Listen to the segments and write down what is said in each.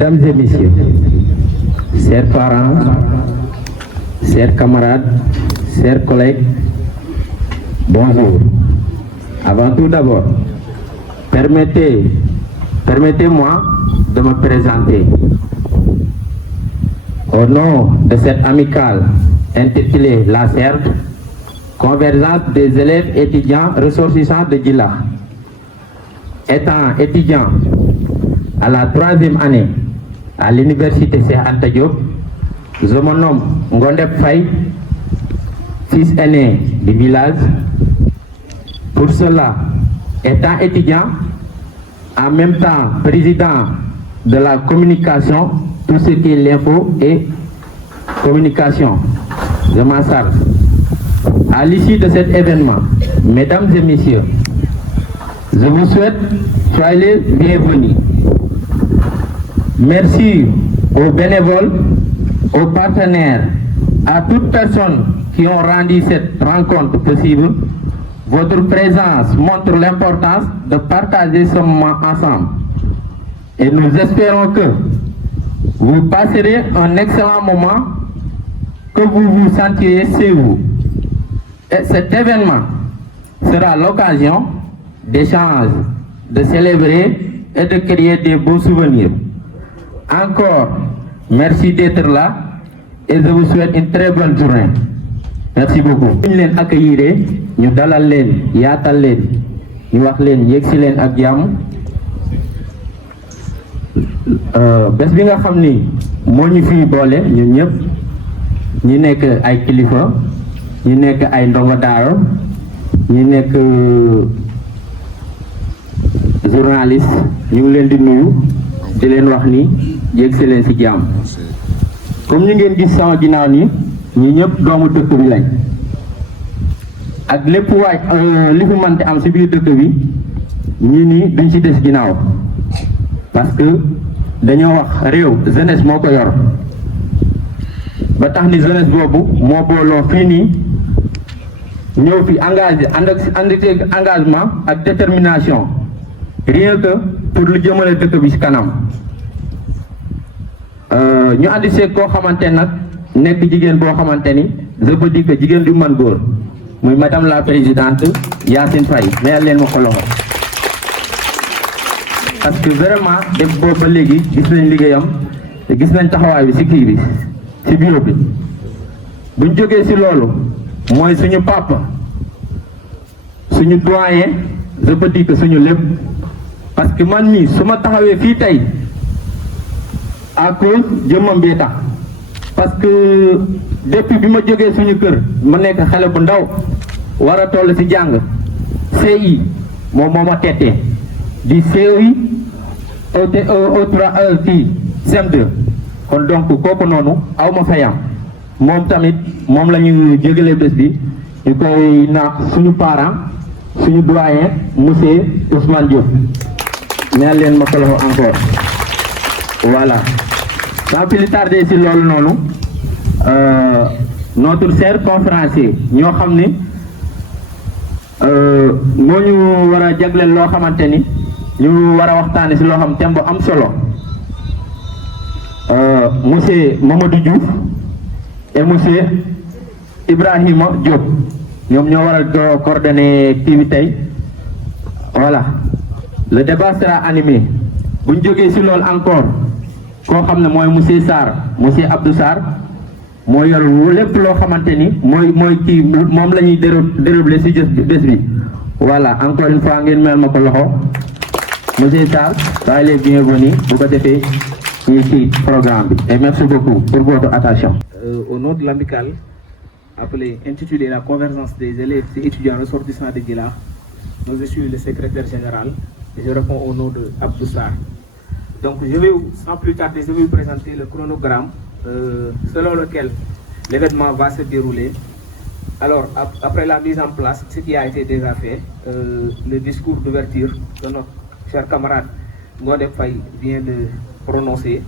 Mesdames et messieurs, chers parents, chers camarades, chers collègues, bonjour. Avant tout d'abord, permettez-moi de me présenter. Au nom de cette amicale intitulée La CERD, Convergence des élèves étudiants ressortissants de Djila. Étant étudiant à la 3e année à l'université Cheikh Anta Diop, je me nomme Ngondep Faye, fils aîné du village. Pour cela, étant étudiant, en même temps président de la communication, tout ce qui est l'info et communication, je m'en charge. À l'issue de cet événement, mesdames et messieurs, je vous souhaite soyez les bienvenus. Merci aux bénévoles, aux partenaires, à toutes personnes qui ont rendu cette rencontre possible. Votre présence montre l'importance de partager ce moment ensemble. Et nous espérons que vous passerez un excellent moment, que vous vous sentirez chez vous. Et cet événement sera l'occasion d'échanger, de célébrer et de créer des beaux souvenirs. Encore, merci d'être là et je vous souhaite une très bonne journée. Merci beaucoup. Ñu leen accueillir ñu dalal leen yaatal leen ñu wax leen yegsi leen ak jàmm bés bi nga xam ni moo ñu fi boole ñun ñëpp ñi nekk ay kilifa ñi nekk ay ndongo daara ñi nekk journaliste ñu ngi leen di nuyu di leen wax ni yegsi leen ci jàmm. Comme ñu ngeen gis sama ginnaaw ni ñi ñëpp doomu dëkk bi lañ ak lépp waay li fi mënte am ci biir dëkk bi ñii nii duñ ci des ginnaaw parce que dañoo wax réew jeunesse moo ko yor ba tax ni jeunesse boobu moo booloo fii nii ñëw fi engagé ànd ak engagement ak détermination rien que pour lu jëmale dëkk bi ci kanam ñu àndi seeg koo xamante nag nekk jigéen boo xamante ni je peux dire que jigéen du man góor muy madame la présidente Yacine Faye mayal leen ma ko loxo parce que vraiment def boobu ba léegi gis nañ liggéeyam te gis nañ taxawaay bi ci kii bi ci bureau bi buñ jógee ci loolu mooy suñu papa suñu doyen je peux dire que suñu lépp parce que man mii su ma taxawee fii tey à cause jëmmam bee tax parce que depuis bi ma jógee suñu kër ma nekk xale bu ndaw war a toll ci jàng CI moom moo ma tettee di CI au 3 kii CM2 kon donc kooku noonu aw ma fayam moom tamit moom la ñu jógale bés bi ñu koy naax suñu parent suñu doyen monsieur Ousmane Diop neen leen ma ko loxo encore voilà sans plus tarder ci loolu noonu notre cher conférencier ñoo xam ni moo ñu war a jagleel loo xamante ni ñu war a waxtaane ci loo xam thème bu am solo monsieur Mamadou Diouf et monsieur Ibrahima Diop ñoom ñoo war a coordonner kii bi tey voilà le débat sera animé bu ñu jógee ci loolu encore koo xam ne mooy monsieur Sarr monsieur Abdou Sarr moo yor lépp loo xamante ni mooy kii moom la ñuy déroulé ci bés bi voilà encore une fois ngeen mel ma ko loxo monsieur Sarr soyez les bienvenus bu ko defee ñu ci programme bi et merci beaucoup pour votre attention. Au nom de l'amicale intitulé la convergence des élèves et étudiants ressortissants de Djila, donc je suis le secrétaire général et je réponds au nom de Abdou Sarr. Donc sans plus tarder, je vais vous présenter le chronogramme selon lequel l'événement va se dérouler. Alors, après la mise en place, ce qui a été déjà fait, le discours d'ouverture de notre cher camarade Ngondep Faye vient de prononcer.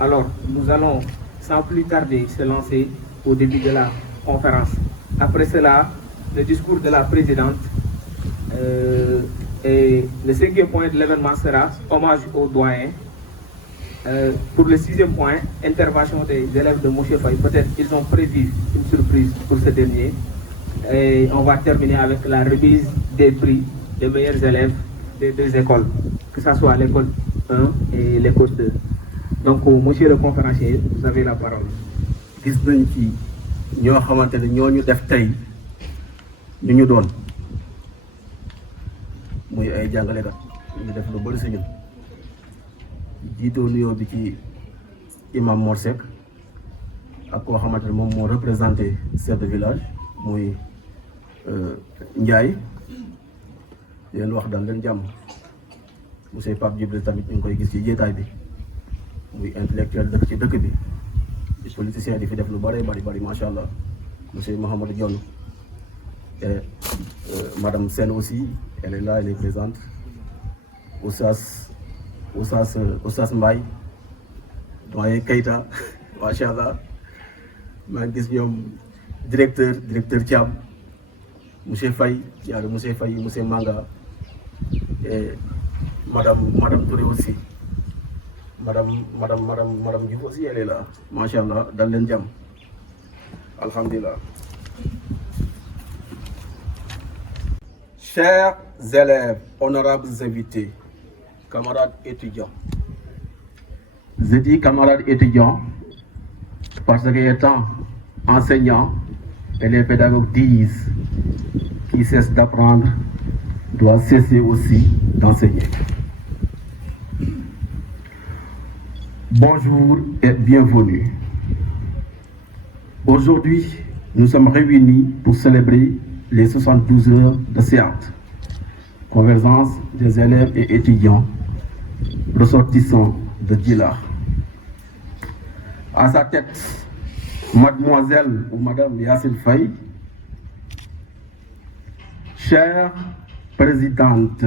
Alors, nous allons sans plus tarder se lancer au début de la conférence. Après cela, le discours de la présidente et le 5e point de l'événement sera hommage aux doyens. Pour le 6e point, intervention des élèves de Mouché Faye. Peut-être qu'ils ont prévu une surprise pour ce dernier. Et on va terminer avec la remise des prix des meilleurs élèves des 2 écoles, que ce soit l'école 1 et l'école 2. Donc, monsieur le conférencier, vous avez la parole. gis nañ ci ñoo xamante ne ñoo ñu def tey ñu doon muy ay jàngalekat ñu def lu bëri si ñun jiitoo nuyoo bi ci imam Mor Seck ak koo xamante ne moom moo représenté chef de village muy Ndiaye di leen wax daal leen jàmm monsieur Pape Djibril tamit ñu ngi koy gis ci jéetaay bi muy intellectuel dëkk ci dëkk bi di politicien di fi def lu bari macha allah monsieur Mouhamadou Dione et madame Sène aussi elle est là, elle est présente. Oustaz Mbaye doyen Keita macha allah maa ngi gis ñoom directeur Thiam monsieur Faye ñaari monsieur Faye monsieur Manga et madame Touré aussi madame Diouf aussi elle est là macha allah dal leen jàmm alhamdulillah. Chers élèves, honorables invités, camarades étudiants. Je dis camarades étudiants parce que étant enseignant, et les pédagogues disent qui cesse d'apprendre doit cesser aussi d'enseigner. Bonjour et bienvenue. Aujourd'hui, nous sommes réunis pour célébrer les 72 heures de séance, convergence des élèves et étudiants ressortissants de Djilakh. À sa tête, mademoiselle ou madame Yassine Faye. Chère présidente,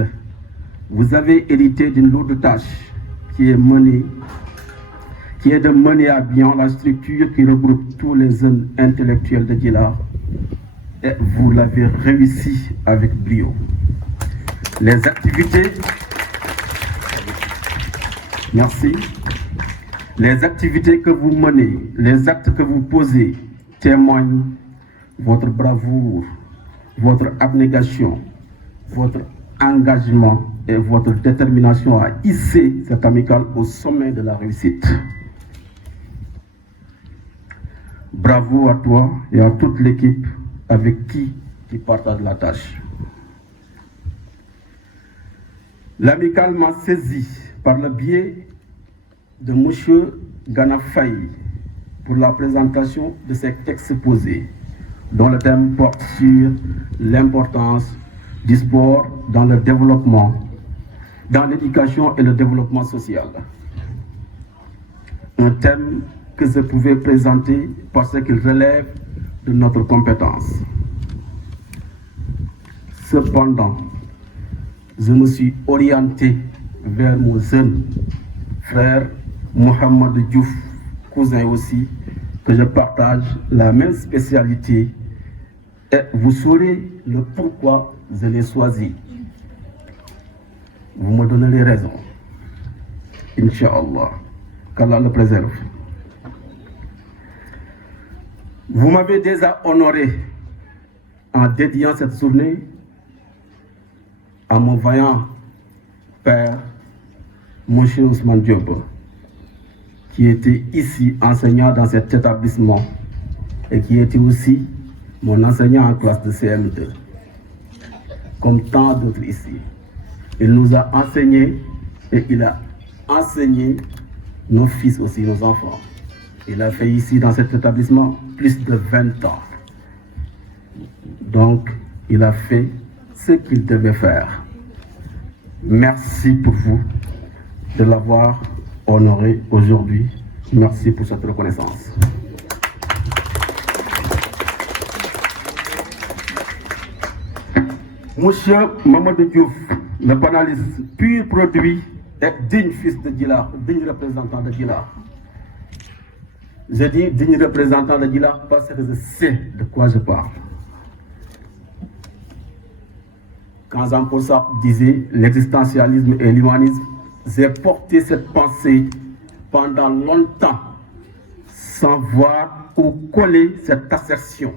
vous avez hérité d'une lourde tâche qui est de mener à bien la structure qui regroupe tous les jeunes intellectuels de Djilakh. Et vous l'avez réussi avec brio. Les activités, merci. Les activités que vous menez, les actes que vous posez témoignent votre bravoure, votre abnégation, votre engagement et votre détermination à hisser cette amicale au sommet de la réussite. Bravo à toi et à toute l'équipe avec qui tu partages la tâche. L'amicale m'a saisi par le biais de M. Gana Faye pour la présentation de cet exposé dont le thème porte sur l'importance du sport dans le développement, dans l'éducation et le développement social. Un thème que je pouvais présenter parce qu'il relève de notre compétence. Cependant, je me suis orienté vers mon jeune frère Mohamed Diouf, cousin aussi, que je partage la même spécialité et vous saurez le pourquoi je l'ai choisi. Vous me donnez les raisons. Inch'Allah, qu'Allah le préserve. Vous m'avez déjà honoré en dédiant cette journée à mon vaillant père, M. Ousmane Diop, qui était ici enseignant dans cet établissement et qui était aussi mon enseignant en classe de CM2, comme tant d'autres ici. Il nous a enseigné et il a enseigné nos fils aussi, nos enfants. Il a fait ici dans cet établissement plus de 20 ans. Donc, il a fait ce qu'il devait faire. Merci pour vous de l'avoir honoré aujourd'hui. Merci pour cette reconnaissance. Monsieur Mamadou Diouf, le panéliste pur produit et digne fils de Djilakh, digne représentant de Djilakh. Je dis digne représentant de Djilakh parce que je sais de quoi je parle. Quand Jean-Paul Sartre disait l'existentialisme et l'humanisme, j'ai porté cette pensée pendant longtemps sans voir ou coller cette assertion.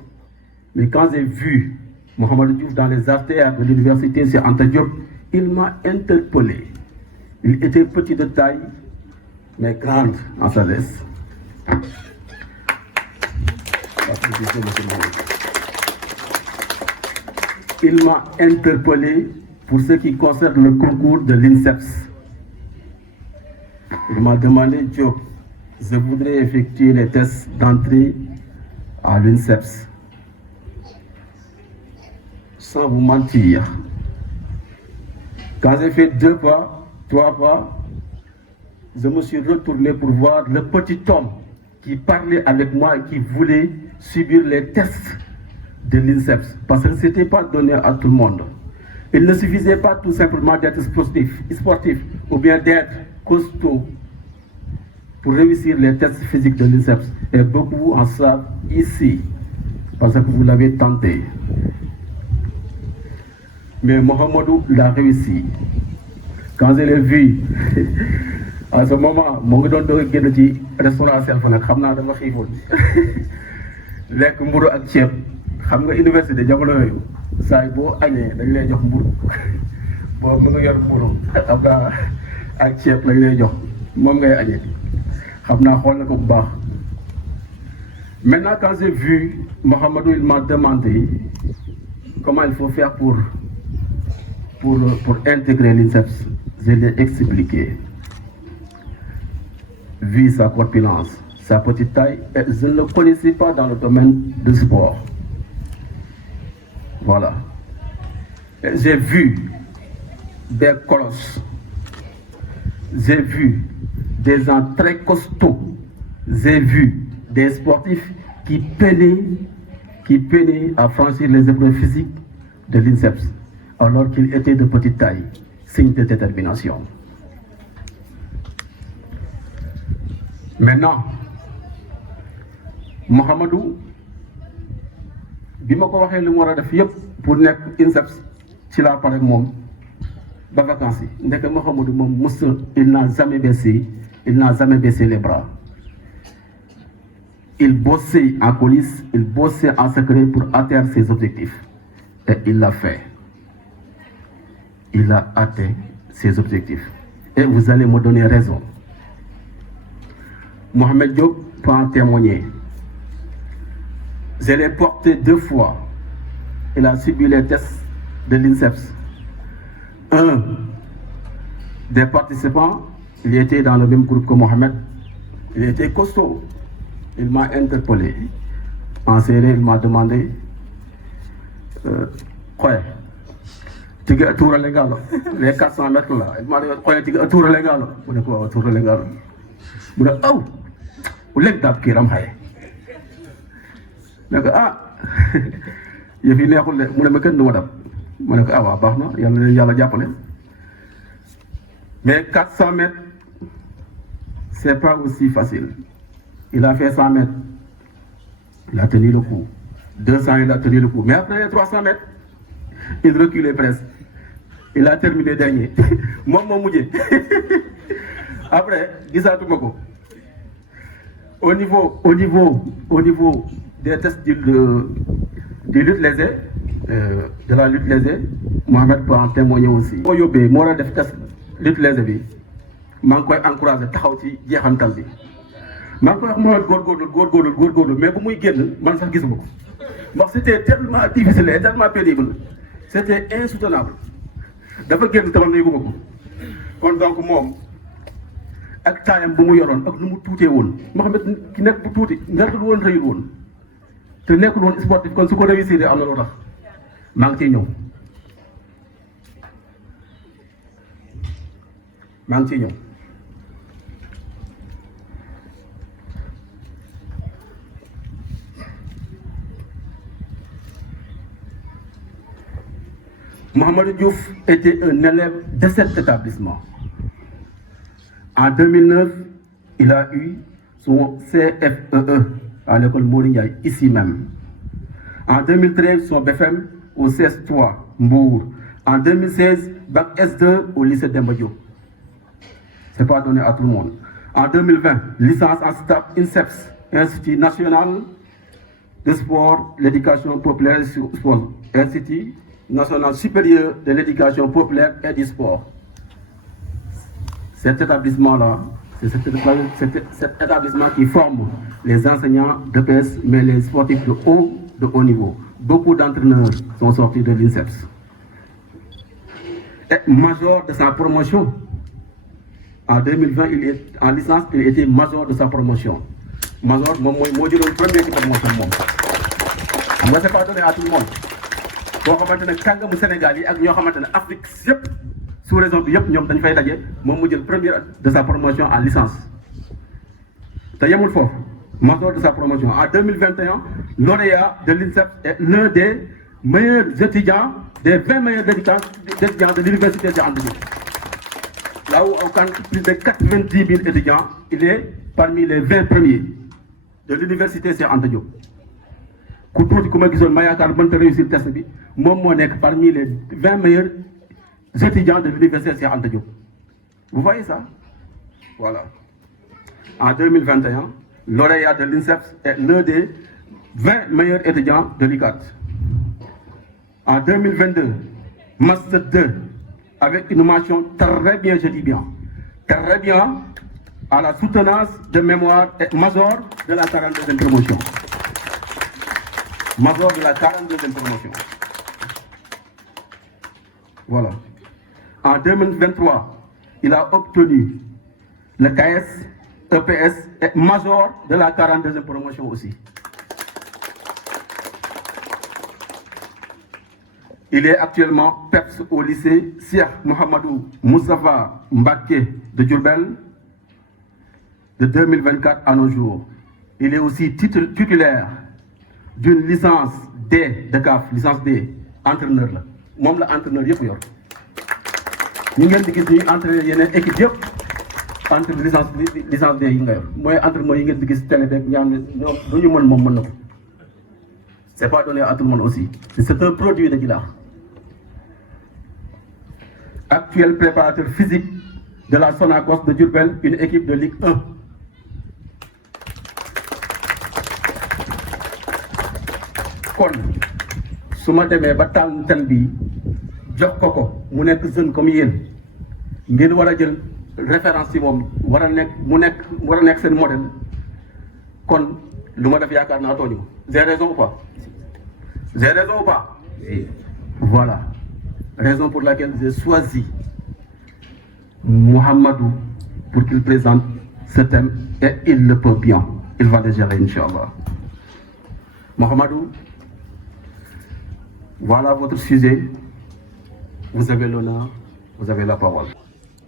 Mais quand j'ai vu Mohamed Diouf dans les artères de l'université Cheikh Anta Diop, il m'a interpellé. Il était petit de taille, mais grand en sagesse. Il m'a interpellé pour ce qui concerne le concours de l'INSEPS. Il m'a demandé, Diop, je voudrais effectuer les tests d'entrée à l'INSEPS. Sans vous mentir, quand j'ai fait 2 pas, 3 pas, je me suis retourné pour voir le petit homme qui parlait avec moi et qui voulait subir les tests de l'INSEPS, parce que ce n'était pas donné à tout le monde. Il ne suffisait pas tout simplement d'être sportif ou bien d'être costaud pour réussir les tests physiques de l'INSEPS. Et beaucoup en savent ici, parce que vous l'avez tenté. Mais Mohamedou l'a réussi. Quand je l'ai vu, à ce moment, je suis dans le restaurant Self, je suis lekk mburu ak ceeb xam nga université jamono yooyu saay boo añee dañ lay jox mburu boo mu nga yor mburu xam nga ak ceeb lañ lay jox moom ngay añee xam naa xool na ko bu baax. Maintenant quand j'ai vu Mohamedou, il m'a demandé comment il faut faire pour intégrer l'INSEPS. Je l'ai expliqué. Vu sa corpulence, sa petite taille, je ne le connaissais pas dans le domaine du sport. Voilà. J'ai vu des colosses, j'ai vu des gens très costauds, j'ai vu des sportifs qui peinaient à franchir les épreuves physiques de l'INSEPS, alors qu'ils étaient de petite taille, signe de détermination. Maintenant, Mohamedou, bi ma ko waxee li mu war a def yëpp pour nekk INSEPS ci laa pare moom ba vacances yi ndeke Mohamedou moom il n'a jamais baissé les bras. Il bossait en coulisses, il bossait en secret pour atteindre ses objectifs. Et il l'a fait. Il a atteint ses objectifs. Et vous allez me donner raison. Mohamed Diop peut en témoigner. Je l'ai porté 2 fois. Il a subi les tests de l'INSEPS. Un des participants, il était dans le même groupe que Mohamed. Il était costaud. Il m'a interpellé. En série, il m'a demandé quoi tu as tour légal, les 400 mètres là. Il m'a dit quoi tu as tour légal. Je dis quoi tour légal. Je dis oh, où l'est d'ab qui ramhaye. Je dis ah, il y a une école, je me dis que je dis ah ouais, bah non, il y a le japonais. Mais 400 mètres, c'est pas aussi facile. Il a fait 100 mètres, il a tenu le coup. 200, il a tenu le coup. Mais après 300 mètres, il reculait presque. Il a terminé dernier. Moi, mon mouillé. Après, au niveau des tests de lutte lésée, de la lutte lésée, Mohamed peut en témoigner aussi. Oyobé, moi, je test lutte lésée. Je suis encouragé à faire des mais bu muy génn man sax gisuma ko ndax c'était tellement difficile et tellement pénible, c'était insoutenable dafa génn te man yëguma ko kon donc moom ak taayam bu mu yoroon ak nu mu tuutee woon Mohamed ki nekk bu tuuti ngartul woon rëyul woon te nekkul woon sportif kon su ko réussir am na loo tax maa ngi ciy ñëw Mohamed Diouf était un élève de cet établissement. En 2009, il a eu son CFEE à l'école Moringaï, ici même. En 2013, son BFM au CS3, Mbour. En 2016, Bac S2 au lycée d'Embadio. Ce n'est pas donné à tout le monde. En 2020, licence en STAP INSEPS, Institut national de sport, l'éducation populaire et du sport, Institut national supérieur de l'éducation populaire et du sport. Cet établissement-là, c'est cet établissement qui forme les enseignants d'EPS, mais les sportifs de haut niveau. Beaucoup d'entraîneurs sont sortis de l'INSEPS. Et major de sa promotion, en 2020, en licence, il était major de sa promotion. Major, moi, je le premier promotion. Moi, ce n'est pas donné à tout le monde. Boo xamante ne kàngamu Sénégal yi ak ñoo xamante ne Afrique yëpp sous région bi yëpp ñoom dañu fay daje moom mu jël première de sa promotion en licence te yemul foofu major de sa promotion en 2021 lauréat de l'INSEP est l'un des meilleurs étudiants des 20 meilleurs étudiants de l'université de Anta Diop. Là où on compte plus de 90 000 étudiants, il est parmi les 20 premiers de l'université de Anta Diop. Ku tuuti ku ma gisoon ma yaakaar mënta réussir test bi moom moo nekk parmi les 20 meilleurs étudiants de l'université Cheikh Anta Diop. Vous voyez ça? Voilà. En 2021, lauréat de l'INSEPS est l'un des 20 meilleurs étudiants de l'ICAT. En 2022, Master 2, avec une mention très bien, je dis bien, très bien, à la soutenance de mémoire et major de la 42e promotion. Major de la 42e promotion. Voilà. En 2023, il a obtenu le KS, EPS et major de la 42e promotion aussi. Il est actuellement PEPS au lycée Cheikh Mouhamadou Moustapha Mbacké de Diourbel de 2024 à nos jours. Il est aussi titulaire d'une licence D de CAF, licence D, entraîneur la moom la entraîneur yëpp yor ñu ngeen di gis ñuy entraîneur yeneen équipe yëpp entre licence D yi nga yor mooy entraîneur yi ngeen di gis télé beeg ñaam ñoom lu ñu mën moom mën na ko. C'est pas donné à tout le monde aussi. C'est un produit de Djilakh. Actuel préparateur physique de la Sonacos de Diourbel, une équipe de Ligue 1. Kon su ma demee ba tànn tan bi jox ko mu nekk jeune comme yéen ngeen war a jël référence ci moom war a nekk seen modèle kon lu ma def yaakaar naa tooñu j'ai raison ou pas? J'ai raison ou pas? Oui. Voilà. Raison pour laquelle j'ai choisi Mohamedou pour qu'il présente ce thème et il le peut bien. Il va le gérer, Inch'Allah. Mohamedou, voilà votre sujet. Vous avez l'honneur, vous avez la parole.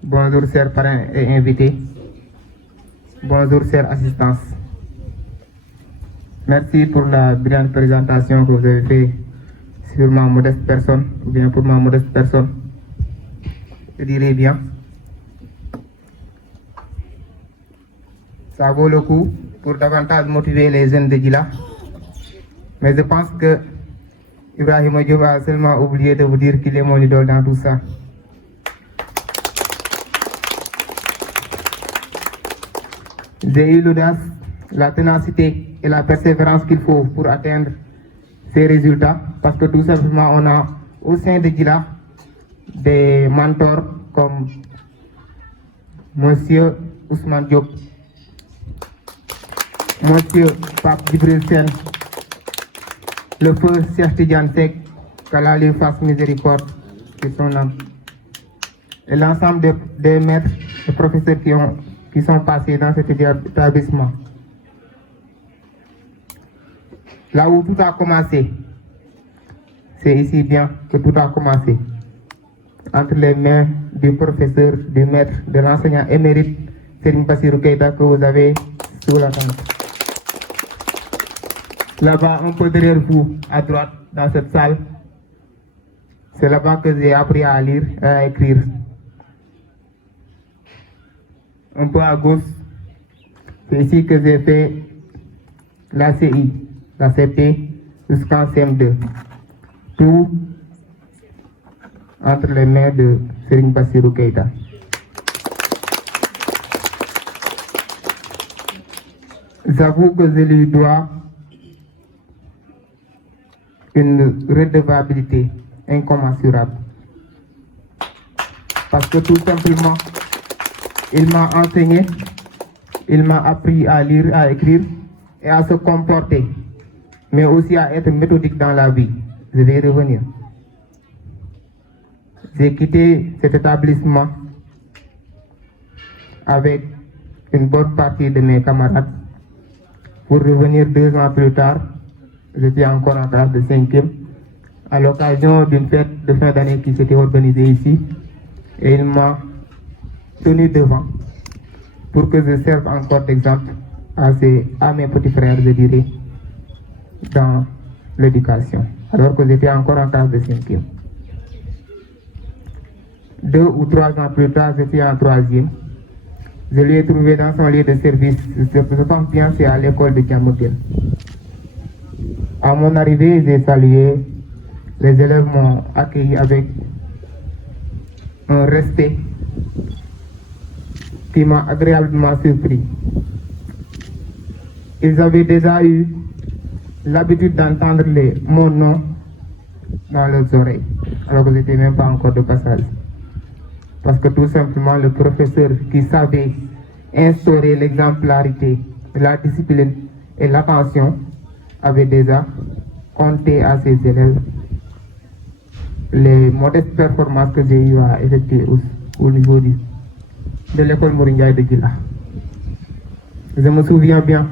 Bonjour, chers parrains et invités. Bonjour, chère assistance. Merci pour la brillante présentation que vous avez faite sur ma modeste personne, ou bien pour ma modeste personne. Je dirais bien. Ça vaut le coup pour davantage motiver les jeunes de Djilakh. Mais je pense que Ibrahima Diop a seulement oublié de vous dire qu'il est mon idole dans tout ça. J'ai eu l'audace, la ténacité et la persévérance qu'il faut pour atteindre ces résultats, parce que tout simplement on a au sein de Djilakh des mentors comme Monsieur Ousmane Diop, Monsieur Pape Djibril Sène, le feu Cheikh Tidiane Seck, qu'Allah lui fasse miséricorde sur son âme, et l'ensemble des maîtres et professeurs qui sont passés dans cet établissement. Là où tout a commencé, c'est ici bien que tout a commencé. Entre les mains du professeur, du maître, de l'enseignant émérite Serigne Bassirou Keïta que vous avez sous la tente. Là-bas, un peu derrière vous, à droite, dans cette salle, c'est là-bas que j'ai appris à lire et à écrire. Un peu à gauche, c'est ici que j'ai fait la CI, la CP, jusqu'en CM2. Tout entre les mains de Serigne Bassirou Keïta. j'avoue que je lui dois une redevabilité incommensurable. Parce que tout simplement, il m'a enseigné, il m'a appris à lire, à écrire et à se comporter, mais aussi à être méthodique dans la vie. Je vais y revenir. J'ai quitté cet établissement avec une bonne partie de mes camarades pour revenir 2 ans plus tard. J'étais encore en classe de 5e à l'occasion d'une fête de fin d'année qui s'était organisée ici, et il m'a tenu devant pour que je serve encore d'exemple à mes petits frères, je dirais, dans l'éducation, alors que j'étais encore en classe de 5e. 2 ou 3 ans plus tard, j'étais en 3e. Je lui ai trouvé dans son lieu de service. Je pense bien, c'est à l'école de Diamotel. À mon arrivée, j'ai salué. Les élèves m'ont accueilli avec un respect qui m'a agréablement surpris. Ils avaient déjà eu l'habitude d'entendre mon nom dans leurs oreilles, alors que je n'étais même pas encore de passage. Parce que tout simplement, le professeur qui savait instaurer l'exemplarité, la discipline et l'attention avait déjà compté à ses élèves les modestes performances que j'ai eu à effectuer au niveau de l'école Moringaï de Gila. Je me souviens bien,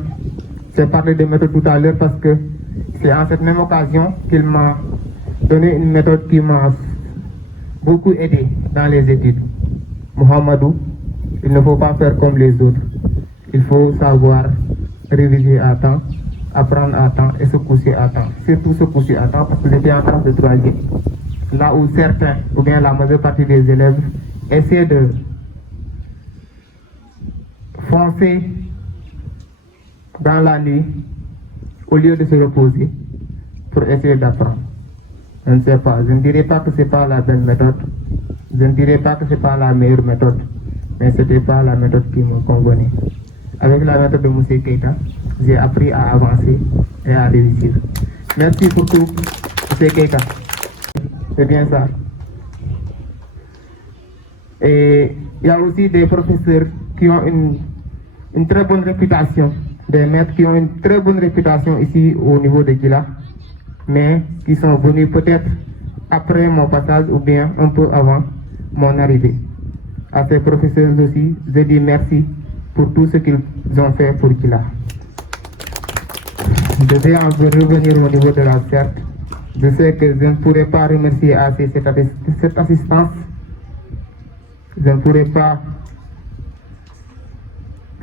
j'ai parlé de méthode tout à l'heure parce que c'est en cette même occasion qu'il m'a donné une méthode qui m'a beaucoup aidé dans les études. Mohamedou, il ne faut pas faire comme les autres. Il faut savoir réviser à temps, apprendre à temps et se coucher à temps. Surtout se coucher à temps parce que j'étais en classe de 3e. Là où certains, ou bien la majeure partie des élèves, essaient de foncer dans la nuit au lieu de se reposer pour essayer d'apprendre. Je ne sais pas, je ne dirais pas que ce n'est pas la belle méthode, je ne dirais pas que ce n'est pas la meilleure méthode, mais ce n'était pas la méthode qui me convenait. Avec la méthode de M. Keita, j'ai appris à avancer et à réussir. Merci pour tout, M. Keita. C'est bien ça. Et il y a aussi des professeurs qui ont une très bonne réputation, des maîtres qui ont une très bonne réputation ici au niveau de Gila, mais qui sont venus peut-être après mon passage ou bien un peu avant mon arrivée. À ces professeurs aussi, je dis merci pour tout ce qu'ils ont fait pour Gila. Je vais en revenir au niveau de la CERT. Je sais que je ne pourrais pas remercier assez cette assistance. Je ne pourrais pas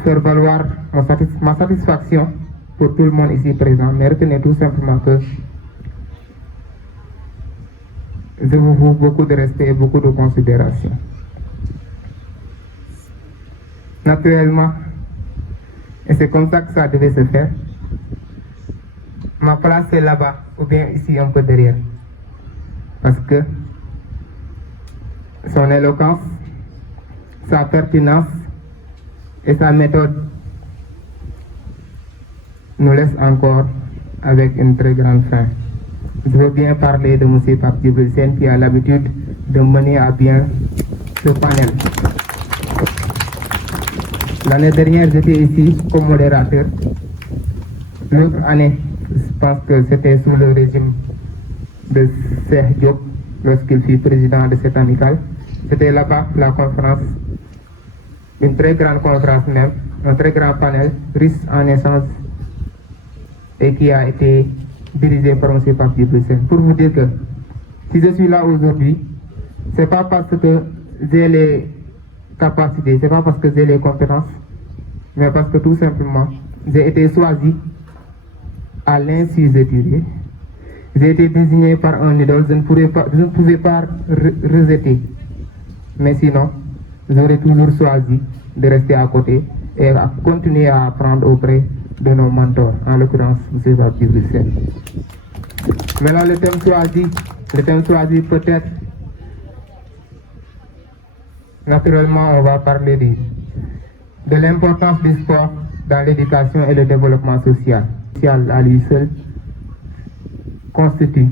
faire valoir ma satisfaction pour tout le monde ici présent, mais retenez tout simplement que je vous voue beaucoup de respect et beaucoup de considération. Naturellement, et c'est comme ça que ça devait se faire, ma place est là-bas, ou bien ici un peu derrière. Parce que son éloquence, sa pertinence et sa méthode nous laissent encore avec une très grande faim. Je veux bien parler de M. Pape Djibril Sène qui a l'habitude de mener à bien ce panel. L'année dernière, j'étais ici comme modérateur. L'autre année, je pense que c'était sous le régime de Cheikh Diop, lorsqu'il fut président de cette amicale. C'était là-bas la conférence, une très grande conférence même, un très grand panel, riche en essence, et qui a été dirigé par M. Pape Djibril Sène. Pour vous dire que si je suis là aujourd'hui, ce n'est pas parce que j'ai les capacités, ce n'est pas parce que j'ai les compétences, mais parce que tout simplement, j'ai été choisi à l'insu, je dirais. J'ai été désigné par un idole, je ne pouvais pas rejeter. Mais sinon, j'aurais toujours choisi de rester à côté et à continuer à apprendre auprès de nos mentors, en l'occurrence M. Pape Djibril Sène. Maintenant, le thème choisi peut-être, naturellement, on va parler de l'importance du sport dans l'éducation et le développement social. Social à lui seul constitue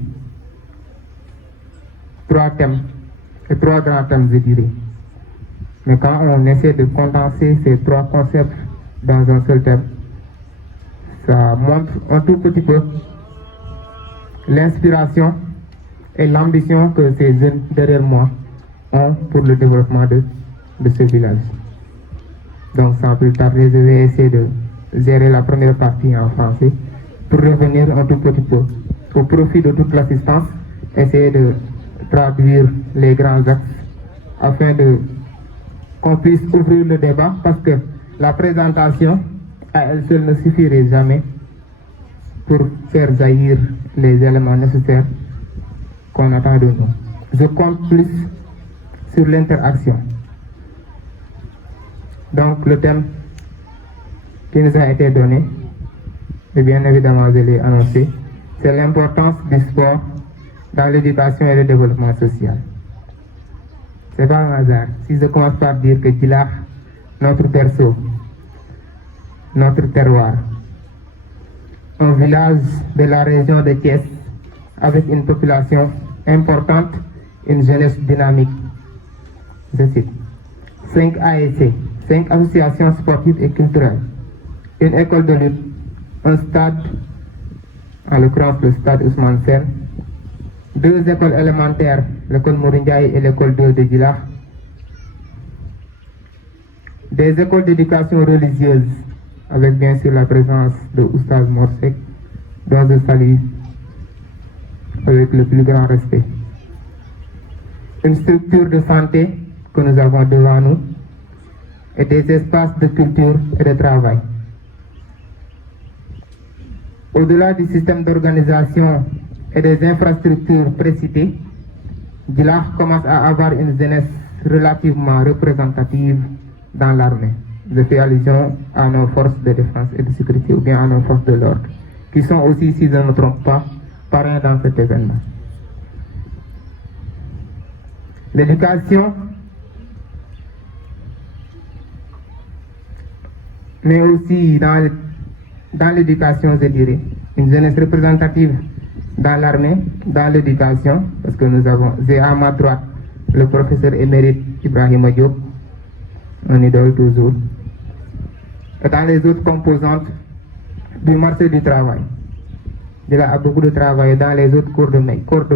3 thèmes et 3 grands thèmes, je dirais. Mais quand on essaie de condenser ces 3 concepts dans un seul thème, ça montre un tout petit peu l'inspiration et l'ambition que ces jeunes derrière moi ont pour le développement de ce village. Donc sans plus tarder, je vais essayer de gérer la première partie en français pour revenir un tout petit peu au profit de toute l'assistance, essayer de traduire les grands axes afin qu'on puisse ouvrir le débat, parce que la présentation à elle seule ne suffirait jamais pour faire jaillir les éléments nécessaires qu'on attend de nous. Je compte plus sur l'interaction. Donc le thème qui nous a été donné, et bien évidemment je l'ai annoncé, c'est l'importance du sport dans l'éducation et le développement social. C'est pas un hasard si je commence par dire que Djilakh, notre berceau, notre terroir, un village de la région de Thiès avec une population importante, une jeunesse dynamique. Je cite 5 ASC, 5 associations sportives et culturelles, une école de lutte, un stade, en l'occurrence le stade Ousmane Sène, 2 écoles élémentaires, l'école Mourindiaï et l'école 2 de Djilakh, des écoles d'éducation religieuse, avec bien sûr la présence de Oustaz Morsek, dont je salue avec le plus grand respect. Une structure de santé que nous avons devant nous et des espaces de culture et de travail. Au-delà du système d'organisation et des infrastructures précitées, Djilakh commence à avoir une jeunesse relativement représentative dans l'armée. Je fais allusion à nos forces de défense et de sécurité ou bien à nos forces de l'ordre, qui sont aussi, si je ne me trompe pas, parrains dans cet événement. L'éducation, mais aussi dans l'éducation, je dirais, une jeunesse représentative dans l'armée, dans l'éducation, parce que j'ai à ma droite le professeur émérite Ibrahima Diop, un idole toujours, et dans les autres composantes du marché du travail. Il a beaucoup de travail dans les autres corps de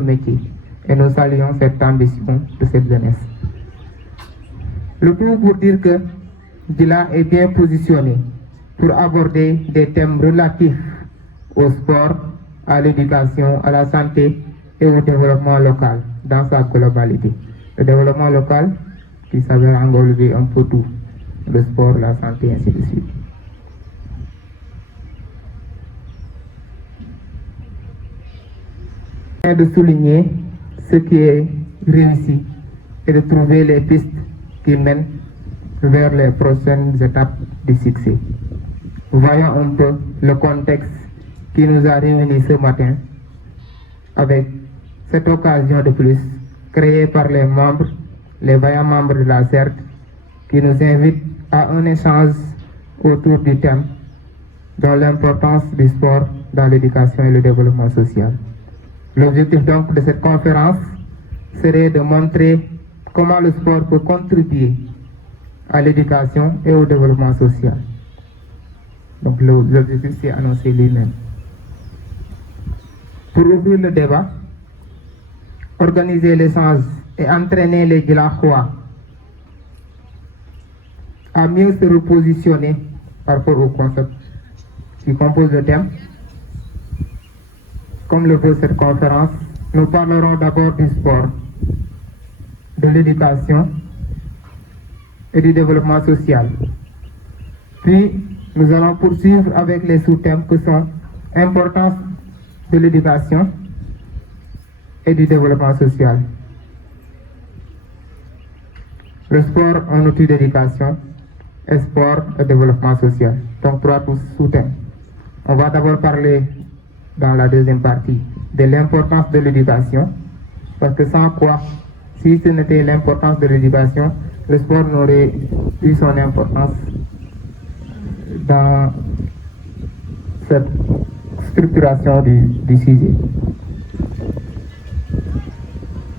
métier, et nous saluons cette ambition de cette jeunesse. Le tout pour dire que Djilakh est bien positionné pour aborder des thèmes relatifs au sport, à l'éducation, à la santé et au développement local dans sa globalité. Le développement local qui s'avère englober un peu tout, le sport, la santé, ainsi de suite. De souligner ce qui est réussi et de trouver les pistes qui mènent vers les prochaines étapes du succès. Voyons un peu le contexte qui nous a réunis ce matin avec cette occasion de plus créée par les vaillants membres de la CERT qui nous invitent à un échange autour du thème dont l'importance du sport dans l'éducation et le développement social. L'objectif donc de cette conférence serait de montrer comment le sport peut contribuer à l'éducation et au développement social. Donc l'objectif c'est annoncé lui-même. Pour ouvrir le débat, organiser l'échange et entraîner les Djilakhois à mieux se repositionner par rapport au concept qui compose le thème. Comme le veut cette conférence, nous parlerons d'abord du sport, de l'éducation et du développement social. Puis, nous allons poursuivre avec les sous-thèmes que sont importance de l'éducation et du développement social. Le sport, un outil d'éducation, et sport et développement social. Donc, 3 sous-thèmes. On va d'abord parler dans la deuxième partie de l'importance de l'éducation, parce que sans quoi, si ce n'était l'importance de l'éducation, le sport n'aurait eu son importance dans cette structuration du sujet.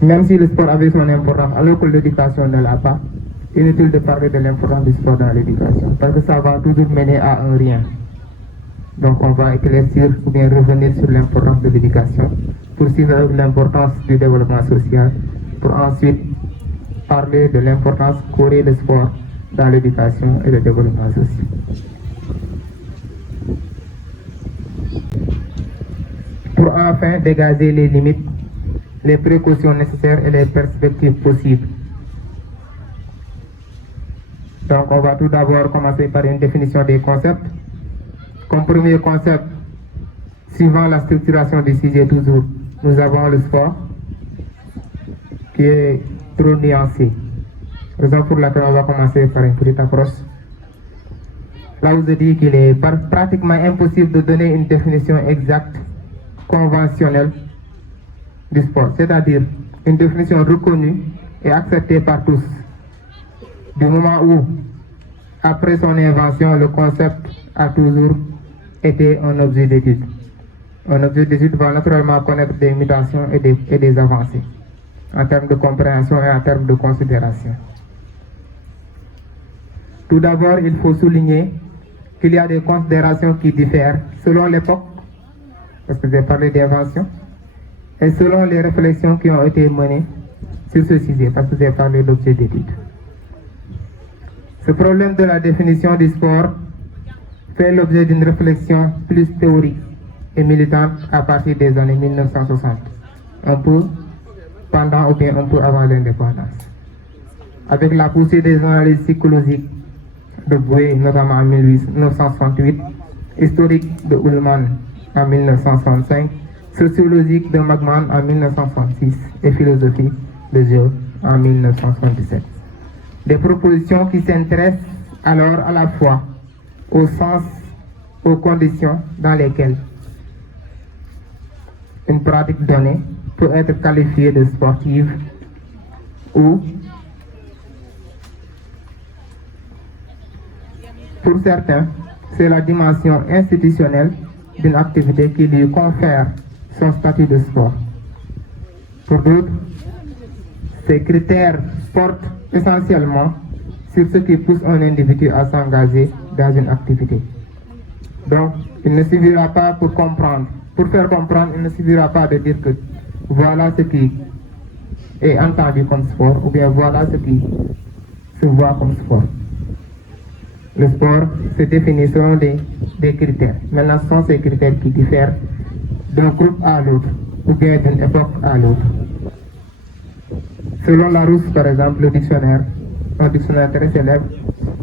Même si le sport avait son importance, alors que l'éducation ne l'a pas, inutile de parler de l'importance du sport dans l'éducation, parce que ça va toujours mener à un rien. Donc on va éclaircir ou bien revenir sur l'importance de l'éducation, poursuivre avec l'importance du développement social, pour ensuite parler de l'importance qu'aurait le sport dans l'éducation et le développement social. Pour enfin dégager les limites, les précautions nécessaires et les perspectives possibles. Donc on va tout d'abord commencer par une définition des concepts. Comme premier concept, suivant la structuration du sujet toujours, nous avons le sport qui est trop nuancé. Raison pour laquelle on va commencer par une petite approche. Là où je dis qu'il est pratiquement impossible de donner une définition exacte, conventionnelle du sport, c'est-à-dire une définition reconnue et acceptée par tous. Du moment où, après son invention, le concept a toujours été un objet d'étude. Un objet d'étude va naturellement connaître des mutations et des avancées en termes de compréhension et en termes de considération. Tout d'abord, il faut souligner qu'il y a des considérations qui diffèrent selon l'époque, parce que j'ai parlé d'invention, et selon les réflexions qui ont été menées sur ce sujet, parce que j'ai parlé d'objet d'étude. Ce problème de la définition du sport fait l'objet d'une réflexion plus théorique et militante à partir des années 1960, un peu pendant ou bien un peu avant l'indépendance. Avec la poussée des analyses psychologiques de Boué, notamment en 1968, historique de Ullmann en 1965, sociologique de Magman en 1966 et philosophique de Joe en 1977. Des propositions qui s'intéressent alors à la fois au sens, aux conditions dans lesquelles une pratique donnée peut être qualifiée de sportive ou, pour certains, c'est la dimension institutionnelle d'une activité qui lui confère son statut de sport. Pour d'autres, ces critères portent essentiellement sur ce qui pousse un individu à s'engager dans une activité. Donc, il ne suffira pas pour comprendre. Pour faire comprendre, il ne suffira pas de dire que voilà ce qui est entendu comme sport ou bien voilà ce qui se voit comme sport. Le sport se définit selon des critères. Maintenant, ce sont ces critères qui diffèrent d'un groupe à l'autre ou bien d'une époque à l'autre. Selon Larousse, par exemple, le dictionnaire, un dictionnaire très célèbre,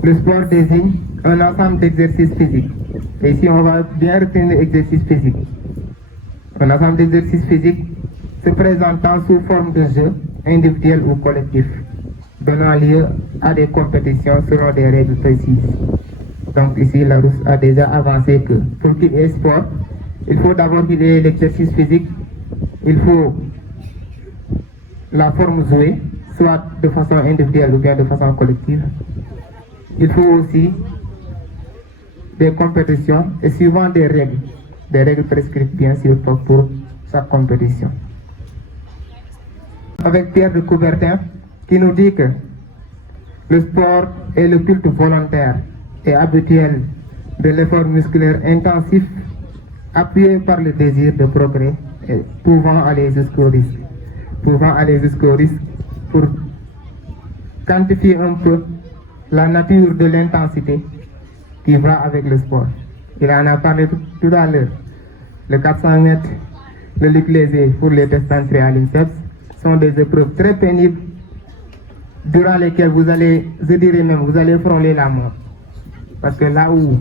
le sport désigne un ensemble d'exercices physiques. Et ici, on va bien retenir l'exercice physique. Un ensemble d'exercices physiques se présentant sous forme de jeu individuel ou collectif, donnant lieu à des compétitions selon des règles précises. Donc ici, Larousse a déjà avancé que pour qu'il y ait sport, il faut d'abord qu'il y ait l'exercice physique, il faut la forme jouée, soit de façon individuelle ou bien de façon collective. Il faut aussi des compétitions et suivant des règles prescrites bien sûr pour chaque compétition. Avec Pierre de Coubertin qui nous dit que le sport est le culte volontaire et habituel de l'effort musculaire intensif appuyé par le désir de progrès et pouvant aller jusqu'au risque. Pour quantifier un peu la nature de l'intensité qui va avec le sport. Il en a parlé tout à l'heure. Le 400 mètres, le Luc Léger pour les tests d'entrée à l'INSEPS sont des épreuves très pénibles durant lesquelles vous allez, je dirais même, vous allez frôler la mort. Parce que là où,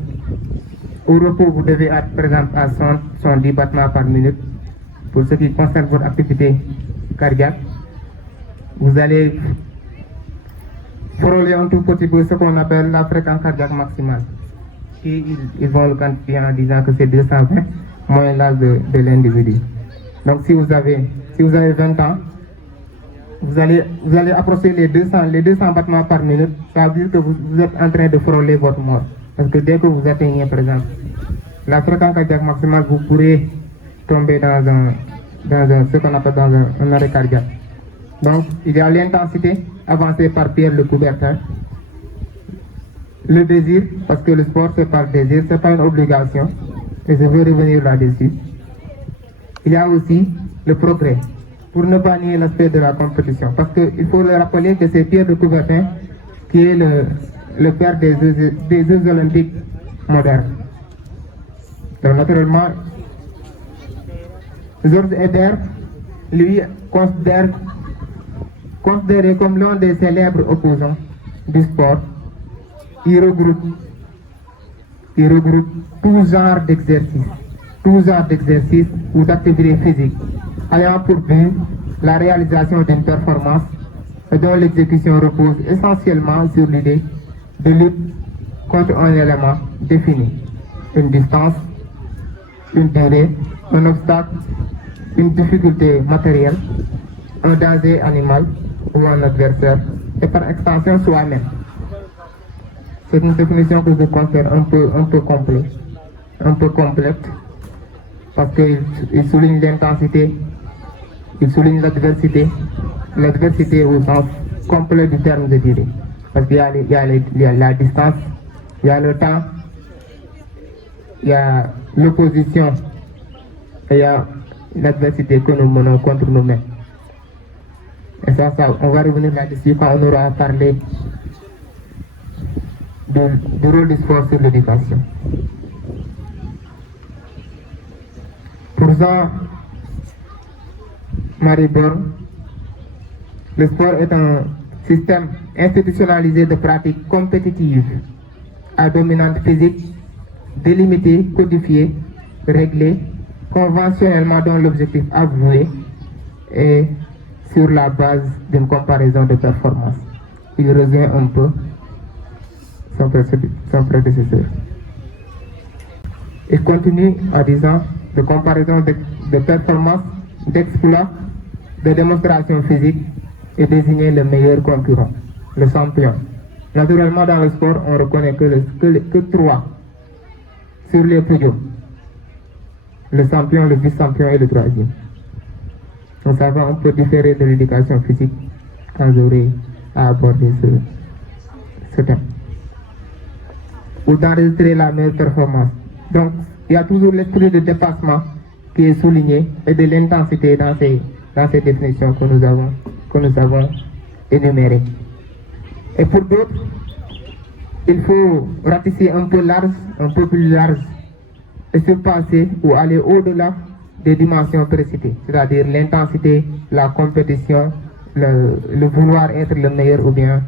au repos, vous devez être par exemple à 110 battements par minute, pour ce qui concerne votre activité cardiaque, vous allez frôler un tout petit peu ce qu'on appelle la fréquence cardiaque maximale. Et ils vont le quantifier en disant que c'est 220 moins l'âge de l'individu. Donc si vous avez 20 ans, vous allez approcher les 200 battements par minute, ça veut dire que vous êtes en train de frôler votre mort. Parce que dès que vous atteignez, par exemple, la fréquence cardiaque maximale, vous pourrez tomber dans ce qu'on appelle dans un arrêt cardiaque. Donc, il y a l'intensité avancée par Pierre Le Coubertin. Le désir, parce que le sport c'est par désir, c'est pas une obligation. Et je vais revenir là-dessus. Il y a aussi le progrès, pour ne pas nier l'aspect de la compétition. Parce qu'il faut le rappeler que c'est Pierre de Coubertin qui est le père des Jeux olympiques modernes. Donc naturellement, Georges Hébert, lui, considéré comme l'un des célèbres opposants du sport, il regroupe tout genre d'exercices ou d'activités physiques ayant pour but la réalisation d'une performance et dont l'exécution repose essentiellement sur l'idée de lutte contre un élément défini, une distance, une durée, un obstacle, une difficulté matérielle, un danger animal ou un adversaire et par extension soi-même. C'est une définition que je considère un peu complète, parce qu'il souligne l'intensité, il souligne l'adversité au sens complet du terme de durée. Parce qu'il y a la distance, il y a le temps, il y a l'opposition, et il y a l'adversité que nous menons contre nous-mêmes. Et ça, on va revenir là-dessus quand on aura parlé du rôle du sport sur l'éducation. Pour Jean-Marie Borne, le sport est un système institutionnalisé de pratiques compétitives à dominante physique, délimitée, codifiée, réglée, conventionnellement dont l'objectif avoué est sur la base d'une comparaison de performance. Il revient un peu son prédécesseur. Il continue en disant de comparaison de performance, d'exploit, de démonstration physique et désigner le meilleur concurrent, le champion. Naturellement, dans le sport, on reconnaît que 3 sur les podiums. Le champion, le vice-champion et le troisième. Donc ça va un peu différer de l'éducation physique quand j'aurai à aborder ce thème. Ou d'enregistrer la meilleure performance. Donc, il y a toujours l'esprit de dépassement qui est souligné et de l'intensité dans ces définitions que nous avons énumérées. Et pour d'autres, il faut ratisser un peu plus large, et surpasser ou aller au-delà des dimensions précitées, c'est-à-dire l'intensité, la compétition, le vouloir être le meilleur ou bien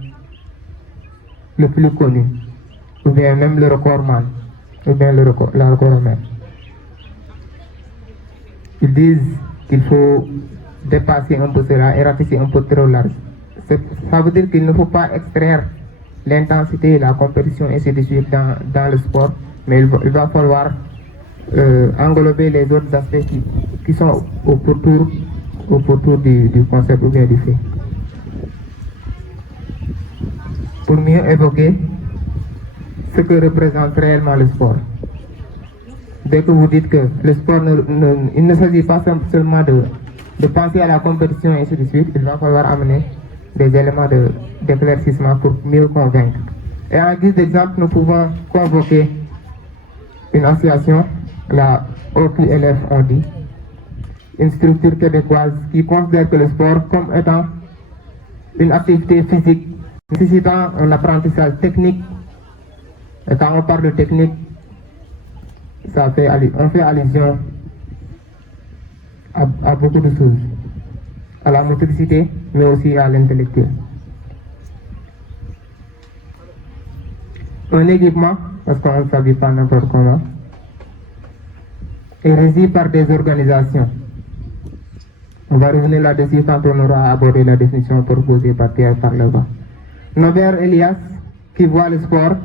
le plus connu, ou bien même le recordman, ou bien la recordman. Ils disent qu'il faut dépasser un peu cela et ratisser un peu trop large. Ça veut dire qu'il ne faut pas extraire l'intensité, la compétition et ainsi de suite dans le sport, mais il va falloir englober les autres aspects qui sont au pourtour du concept ou bien du fait. Pour mieux évoquer ce que représente réellement le sport. Dès que vous dites que le sport, il ne s'agit pas seulement de penser à la compétition et ainsi de suite, il va falloir amener des éléments d'éclaircissement pour mieux convaincre. Et en guise d'exemple, nous pouvons convoquer une association, la OQLF on dit, une structure québécoise qui considère que le sport comme étant une activité physique nécessitant un apprentissage technique. Et quand on parle de technique, on fait allusion à beaucoup de choses, à la motricité, mais aussi à l'intellectuel. Un équipement, parce qu'on ne s'habille pas n'importe comment, est régi par des organisations. On va revenir là-dessus quand on aura abordé la définition proposée par Pierre par le bas. Norbert Elias, qui voit le sport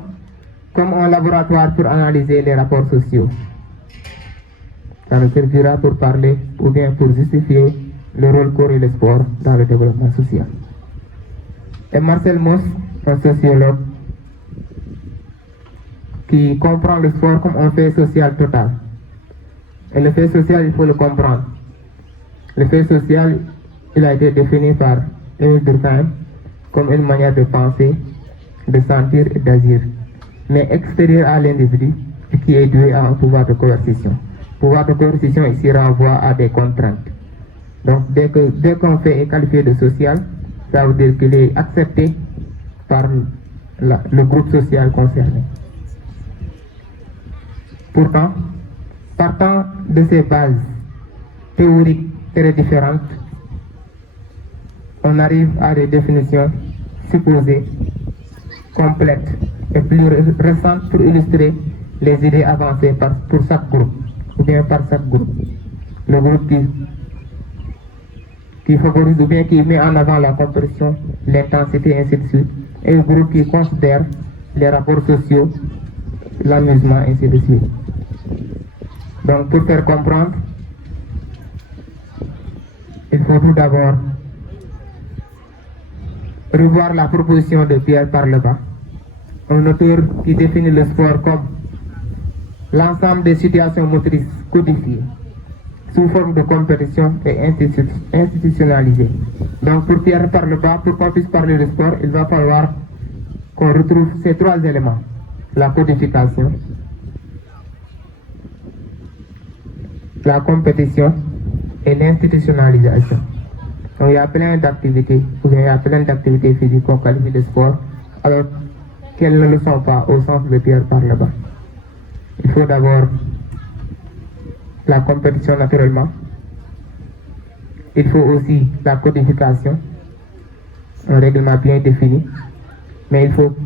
comme un laboratoire pour analyser les rapports sociaux. Ça nous servira pour parler ou bien pour justifier le rôle qu'aurait le sport dans le développement social. Et Marcel Mauss, un sociologue, qui comprend le sport comme un fait social total. Et le fait social, il faut le comprendre. Le fait social, il a été défini par Émile Durkheim comme une manière de penser, de sentir et d'agir, mais extérieur à l'individu et qui est doué à un pouvoir de coercition. Pouvoir de coercition ici renvoie à des contraintes. Donc dès qu'un fait est qualifié de social, ça veut dire qu'il est accepté par le groupe social concerné. Pourtant, partant de ces bases théoriques très différentes, on arrive à des définitions supposées, complètes et plus récentes pour illustrer les idées avancées pour chaque groupe, ou bien par chaque groupe. Le groupe qui favorise ou bien qui met en avant la compétition, l'intensité, ainsi de suite, et le groupe qui considère les rapports sociaux, l'amusement, ainsi de suite. Donc, pour faire comprendre, il faut tout d'abord revoir la proposition de Pierre Parleva, un auteur qui définit le sport comme l'ensemble des situations motrices codifiées sous forme de compétition et institutionnalisée. Donc pour Pierre Parleva, pour qu'on puisse parler de sport, il va falloir qu'on retrouve ces trois éléments: la codification, la compétition et l'institutionnalisation. Donc il y a plein d'activités, ou bien il y a plein d'activités physiques qu'on qualifie de sport, alors qu'elles ne le sont pas au sens de Pierre Parleva. Il faut d'abord la compétition naturellement. Il faut aussi la codification, un règlement bien défini, mais il faut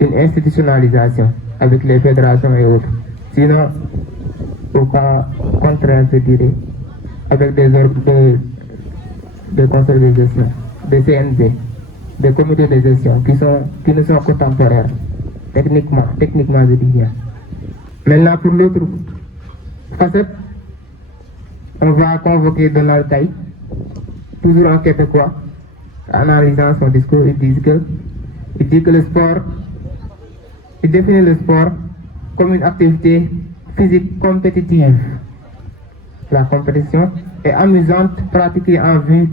une institutionnalisation avec les fédérations et autres. Sinon, au cas contraire, je dirais, avec des conseils de gestion, des CNG, des comités de gestion qui ne sont que temporaires, techniquement je dis bien. Maintenant, pour l'autre facette, on va convoquer Donald Taï, toujours un Québécois, analysant son discours. Il dit que le sport, il définit le sport comme une activité physique compétitive. La compétition est amusante, pratiquée en vue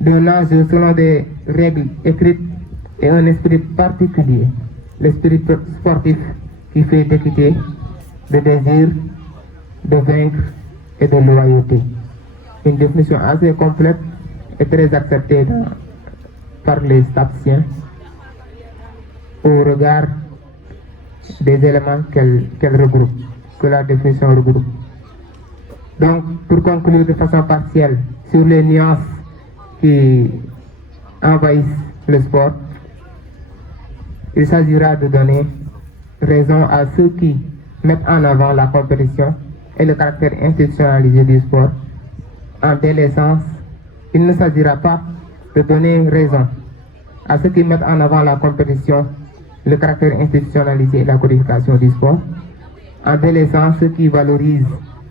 d'un enjeu selon des règles écrites et un esprit particulier. L'esprit sportif qui fait d'équité, de désir, de vaincre et de loyauté. Une définition assez complète et très acceptée par les statisticiens au regard des éléments qu'elle regroupe, que la définition regroupe. Donc, pour conclure de façon partielle sur les nuances qui envahissent le sport, il s'agira de donner raison à ceux qui mettent en avant la compétition et le caractère institutionnalisé du sport. En délaissance, il ne s'agira pas de donner raison à ceux qui mettent en avant la compétition, le caractère institutionnalisé et la codification du sport. En délaissant ceux qui valorisent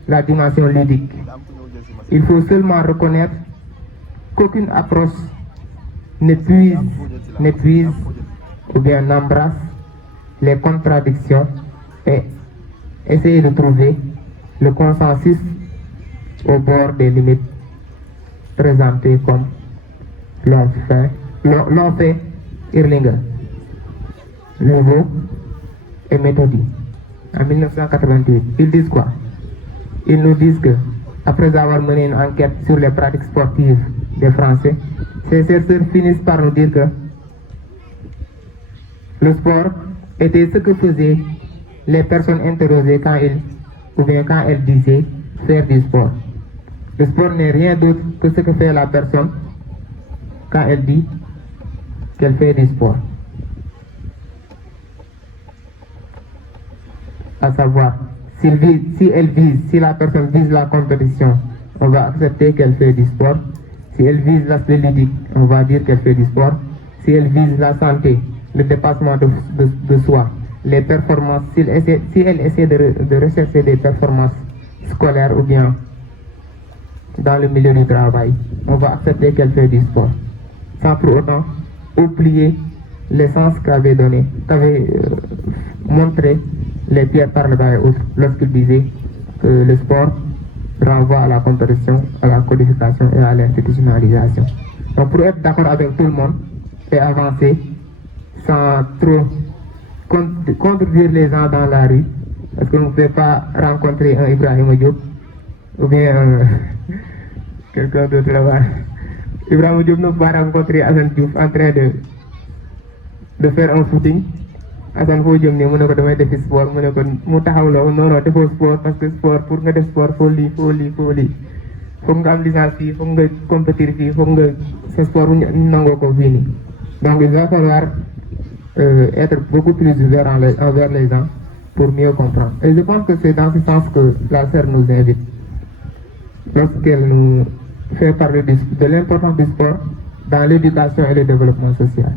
la dimension ludique. Il faut seulement reconnaître qu'aucune approche n'épuise ou bien n'embrasse les contradictions et essayer de trouver le consensus au bord des limites présentées comme l'ont fait Irlinger, Nouveau et Méthodi en 1988. Ils disent quoi? Ils nous disent que, après avoir mené une enquête sur les pratiques sportives des Français, ces chercheurs finissent par nous dire que le sport était ce que faisaient les personnes interrogées quand elles disaient faire du sport. Le sport n'est rien d'autre que ce que fait la personne quand elle dit qu'elle fait du sport. À savoir, si la personne vise la compétition, on va accepter qu'elle fait du sport. Si elle vise l'aspect ludique, on va dire qu'elle fait du sport. Si elle vise la santé, le dépassement de soi, les performances, si elle essaie de rechercher des performances scolaires ou bien dans le milieu du travail, on va accepter qu'elle fait du sport, sans pour autant oublier l'essence qu'avait montrer les pierres par le bas et autres lorsqu'il disait que le sport renvoie à la compétition, à la codification et à l'institutionnalisation. Donc pour être d'accord avec tout le monde et avancer sans trop contredire les gens dans la rue, parce que vous ne pouvez pas rencontrer un Ibrahim Diop ou bien quelqu'un d'autre là-bas. Ibrahim Diop ne peut pas rencontrer Hassan Diouf en train de faire un footing. Hassan foo jëm nii mu ne ko damay defi sport mu ne ko mu taxawloo non non defoo sport parce que sport pour nga def sport foo lii foog nga am licence fii foog nga compétir fii foog nga sa sport nangoo ko fii nii. Donc il va falloir être beaucoup plus ouvert envers les gens pour mieux comprendre. Et je pense que c'est dans ce sens que la SER nous invite lorsqu'elle nous fait parler de l'importance du sport dans l'éducation et le développement social.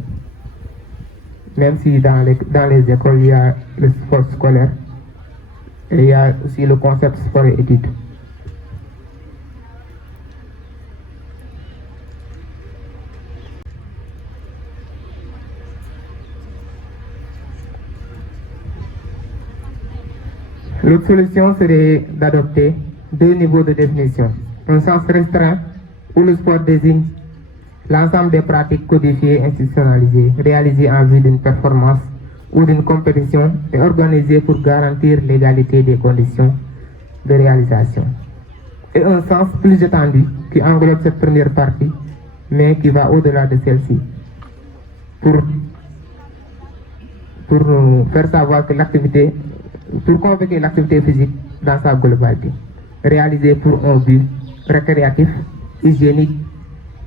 Même si dans les écoles, il y a le sport scolaire et il y a aussi le concept sport et études. L'autre solution serait d'adopter 2 niveaux de définition. Un sens restreint où le sport désigne l'ensemble des pratiques codifiées et institutionnalisées, réalisées en vue d'une performance ou d'une compétition et organisées pour garantir l'égalité des conditions de réalisation. Et un sens plus étendu qui englobe cette première partie, mais qui va au-delà de celle-ci, pour nous faire savoir que pour convoquer l'activité physique dans sa globalité, réalisée pour un but récréatif, hygiénique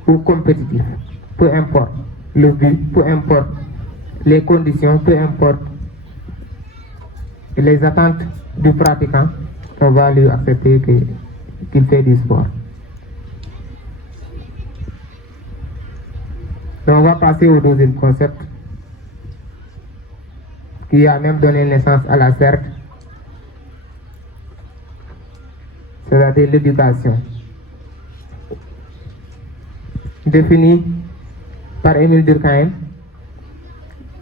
ou compétitif, peu importe le but, peu importe les conditions, peu importe les attentes du pratiquant, on va lui accepter qu'il fait du sport. Donc on va passer au deuxième concept qui a même donné naissance à la SER, c'est-à-dire l'éducation. Défini par Émile Durkheim,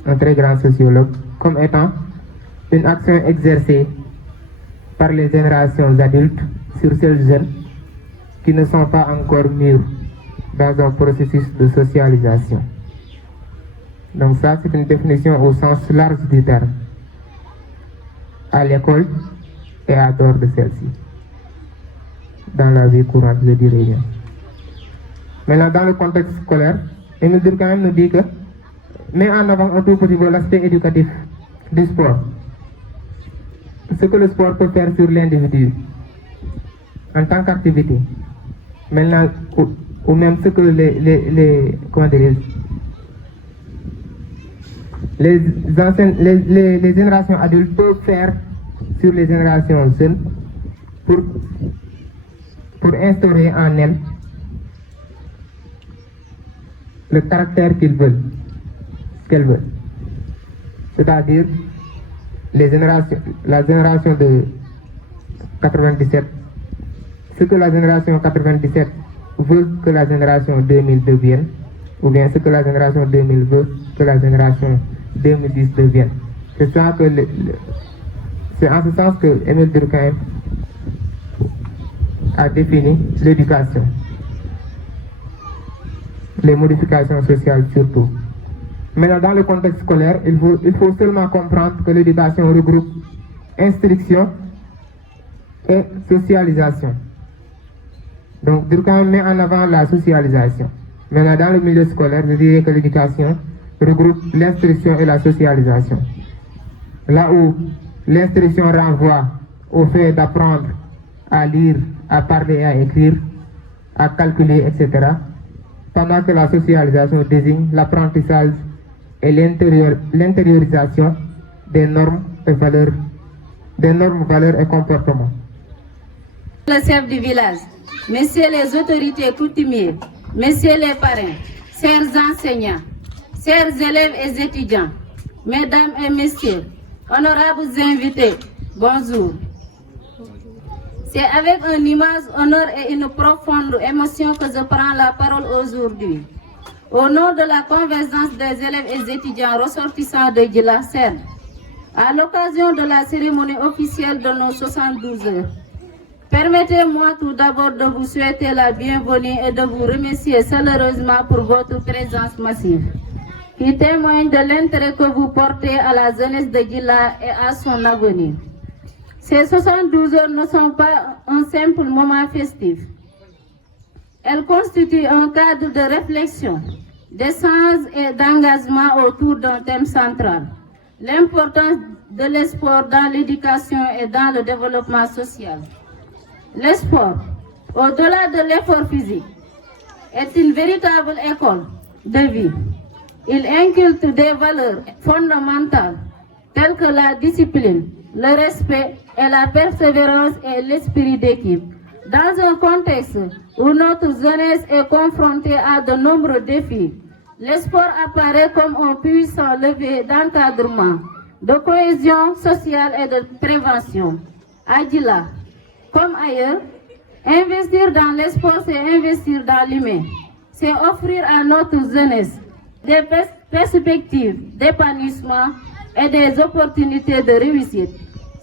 un très grand sociologue, comme étant une action exercée par les générations adultes sur ces jeunes qui ne sont pas encore mûrs dans un processus de socialisation. Donc ça, c'est une définition au sens large du terme, à l'école et à dehors de celle-ci, dans la vie courante, je dirais bien. Maintenant, dans le contexte scolaire, Émile Durkheim nous dit que met en avant un tout petit peu l'aspect éducatif du sport. Ce que le sport peut faire sur l'individu en tant qu'activité. Maintenant, ou même ce que les générations adultes peuvent faire sur les générations jeunes pour instaurer en elles le caractère qu'elles veulent. C'est-à-dire la génération de 97, ce que la génération 97 veut que la génération 2000 devienne, ou bien ce que la génération 2000 veut que la génération 2010 devienne. C'est en ce sens que Émile Durkheim a défini l'éducation, les modifications sociales surtout. Maintenant, dans le contexte scolaire, il faut seulement comprendre que l'éducation regroupe instruction et socialisation. Donc, Durkheim met en avant la socialisation. Maintenant, dans le milieu scolaire, je dirais que l'éducation regroupe l'instruction et la socialisation. Là où l'instruction renvoie au fait d'apprendre à lire, à parler, à écrire, à calculer, etc. Pendant que la socialisation désigne l'apprentissage et l'intériorisation des normes, valeurs et comportements. Le chef du village, messieurs les autorités coutumières, messieurs les parrains, chers enseignants, chers élèves et étudiants, mesdames et messieurs, honorables invités, bonjour. C'est avec un immense honneur et une profonde émotion que je prends la parole aujourd'hui. Au nom de la convergence des élèves et étudiants ressortissants de la SER, à l'occasion de la cérémonie officielle de nos 72 heures. Permettez-moi tout d'abord de vous souhaiter la bienvenue et de vous remercier chaleureusement pour votre présence massive, qui témoigne de l'intérêt que vous portez à la jeunesse de Djila et à son avenir. Ces 72 heures ne sont pas un simple moment festif. Elles constituent un cadre de réflexion, d'échange et d'engagement autour d'un thème central: l'importance de l'esport dans l'éducation et dans le développement social. Le sport, au-delà de l'effort physique, est une véritable école de vie. Il inculque des valeurs fondamentales telles que la discipline, le respect et la persévérance et l'esprit d'équipe. Dans un contexte où notre jeunesse est confrontée à de nombreux défis, le sport apparaît comme un puissant levier d'encadrement, de cohésion sociale et de prévention. À Djila, comme ailleurs, investir dans le sport, c'est investir dans l'humain. C'est offrir à notre jeunesse des perspectives d'épanouissement et des opportunités de réussite.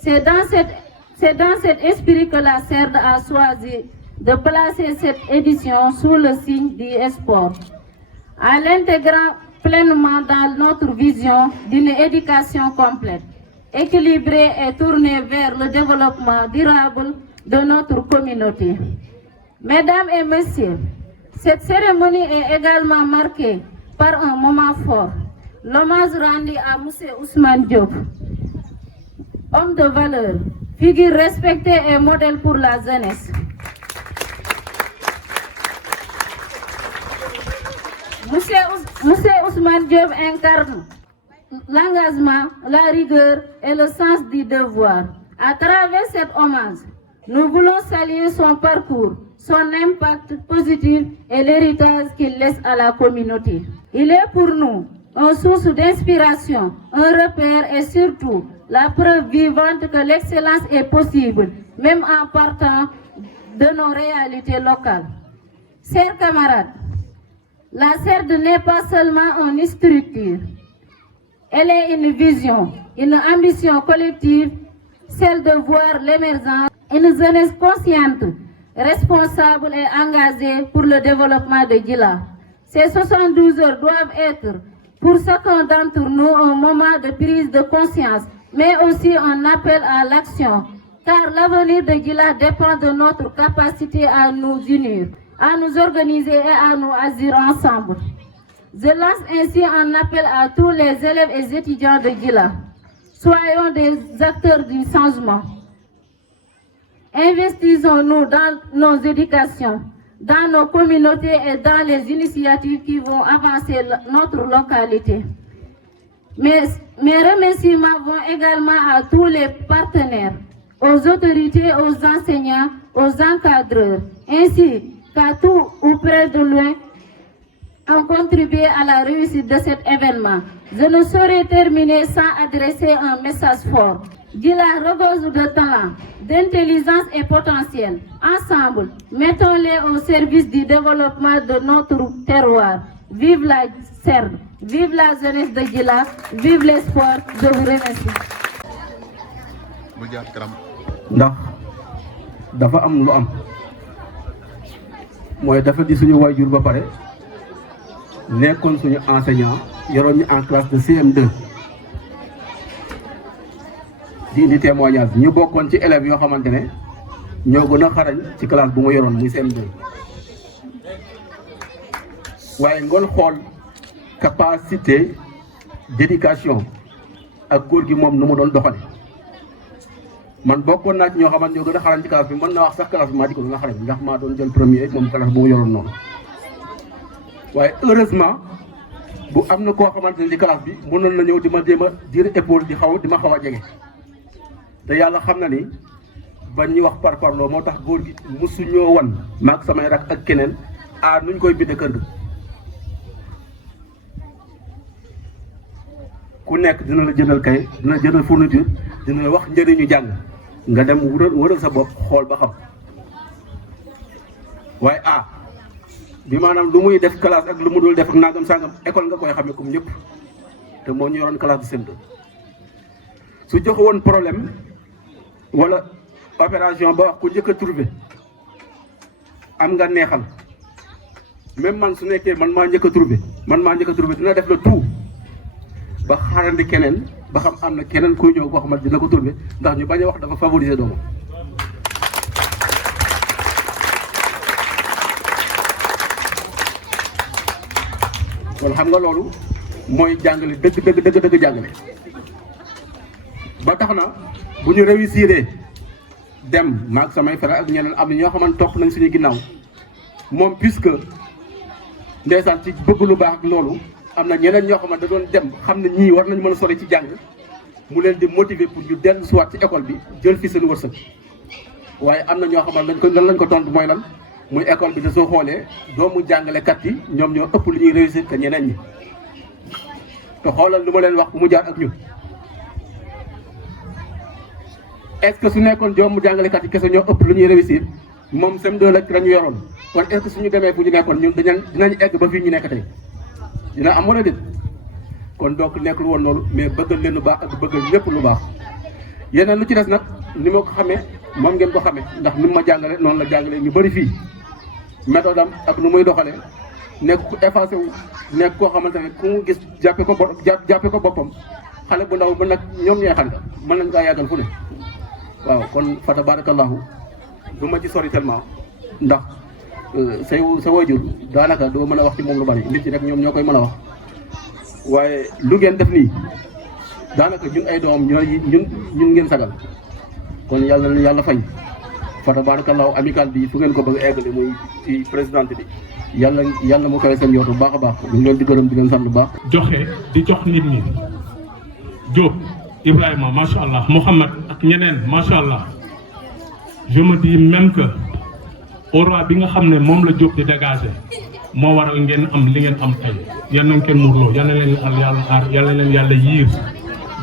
C'est dans cet esprit que la CERD a choisi de placer cette édition sous le signe du sport, en l'intégrant pleinement dans notre vision d'une éducation complète, équilibrée et tournée vers le développement durable de notre communauté. Mesdames et messieurs, cette cérémonie est également marquée par un moment fort, l'hommage rendu à M. Ousmane Diop, homme de valeur, figure respectée et modèle pour la jeunesse. Monsieur Ousmane Diop incarne l'engagement, la rigueur et le sens du devoir. À travers cet hommage, nous voulons saluer son parcours, son impact positif et l'héritage qu'il laisse à la communauté. Il est pour nous une source d'inspiration, un repère et surtout la preuve vivante que l'excellence est possible, même en partant de nos réalités locales. Chers camarades, la CERD n'est pas seulement une structure, elle est une vision, une ambition collective, celle de voir l'émergence, une jeunesse consciente, responsable et engagée pour le développement de Djila. Ces 72 heures doivent être pour chacun d'entre nous un moment de prise de conscience, mais aussi un appel à l'action, car l'avenir de Djila dépend de notre capacité à nous unir, à nous organiser et à nous agir ensemble. Je lance ainsi un appel à tous les élèves et étudiants de Djila. Soyons des acteurs du changement. Investissons-nous dans nos éducations, dans nos communautés et dans les initiatives qui vont avancer notre localité. Mes remerciements vont également à tous les partenaires, aux autorités, aux enseignants, aux encadreurs, ainsi qu'à tout ou près de loin ont contribué à la réussite de cet événement. Je ne saurais terminer sans adresser un message fort. Djila regorge de talent, d'intelligence et potentiel. Ensemble, mettons-les au service du développement de notre terroir. Vive la CERD, vive la jeunesse de Djila, vive les sports. Je vous remercie. ndax dafa am lu am mooy dafa di suñu waajur ba pare nekkoon suñu enseignant yoroon ñu en classe de CM2 di indi témoignage ñu bokkoon ci élèves yoo xamante ne ñoo gën a xarañ ci classe bu ma yoroon muy CM2 waaye ngoon xool capacité d'éducation ak góor gi moom nu mu doon doxale man bokkoon naa ci ñoo xamante ñoo gën a xarañ ci classe bi mën naa wax sax classe bi maa di ko gën a xarañ ndax maa doon jël premier moom classe bu ma yoroon noonu waaye heureusement bu am na koo xamante ne di classe bi mënoon na ñëw di ma jéem a diir épaule di ma xaw a jege te yàlla xam na ni ba ñuy wax par parloo moo tax góor gi mosu ñoo wan maag samay rak ak keneen nuñ koy bindee kër ga ku nekk dina la jëndal kay dina jëndal fourniture dina la wax njëriñu jàng nga dem wëral sa bopp xool ba xam waaye bi maanaam lu muy def classe ak lu mu dul def ak nangam sangam école nga koy xamee comme ñëpp te moo ñu yoroon classe de CM2 su joxe woon problème wala opération ba wax ku njëkk a trouvé am nga neexal même man su nekkee man maa njëkk a trouvé dina def le tout ba xaarandi keneen ba xam am na keneen kuy ñëw koo xamante dina ko trouvé ndax ñu bañ a wax dafa favoriser doomam. kon xam nga loolu mooy jàngale dëgg jàngale ba tax na bu ñu réussir dem maag samay frère ak ñeneen am na ñoo xamante topp nañ suñu ginnaaw moom puisque ndeysaan ci bëgg lu baax ak loolu am na ñeneen ñoo xamante da doon dem xam ne ñii war nañ mën a sori ci jàng mu leen di motiver pour ñu dellu soit ci école bi jël fi seen wërsëg waaye am na ñoo xamante lan lañ ko tontu mooy lan muy école bi da soo xoolee doomu jàngalekat yi ñoom ñoo ëpp lu ñuy réussir que ñeneen ñi te xoolal lu ma leen wax bu mu jaar ak ñun est-ce que su nekkoon doomu jàngalekat yi kese ñoo ëpp lu ñuy réussir moom CM2 la ñu yoroon kon est-ce que suñu demee fu ñu nekkoon ñun dinañ egg ba fii ñu nekk tey dina am wala déet kon donc nekkul woon loolu mais bëggal leen lu baax ak bëggal ñëpp lu baax yeneen lu ci des nag ni ma ko xamee moom ngeen ko xamee ndax ni ma jàngale noonu la jàngale ñu bëri fii méthode am ak nu muy doxalee nekk ku effacé wu nekk koo xamante ne ku mu gis jàppe ko boppam xale bu ndaw ba nag ñoom ñooy xale mën nañ kaa yàggal fu ne waaw kon fa tabarakallahu du ma ci sori tellement ndax sa wajur daanaka doo mën a wax ci moom lu bari nit ñi rek ñoom ñoo koy mën a wax waaye lu ngeen def nii daanaka ñun ay doom ñun ngeen sagal kon yàlla na yàlla fay fa tabarakallahu amical bi fu ngeen ko bëgg a eggale muy ci présidente bi yàlla mu koy seen yootu bu baax a baax ñu ngi leen di gërëm di leen sant bu baax. joxe di jox nit ñi Diop Ibrahima macha allah Mouhamad ak ñeneen macha allah je me dis même que aura bi nga xam ne moom la Diop di dégager moo waral ngeen am li ngeen am tey yal na ngeen muurloo yal na leen yàlla aar yal na leen yàlla yiir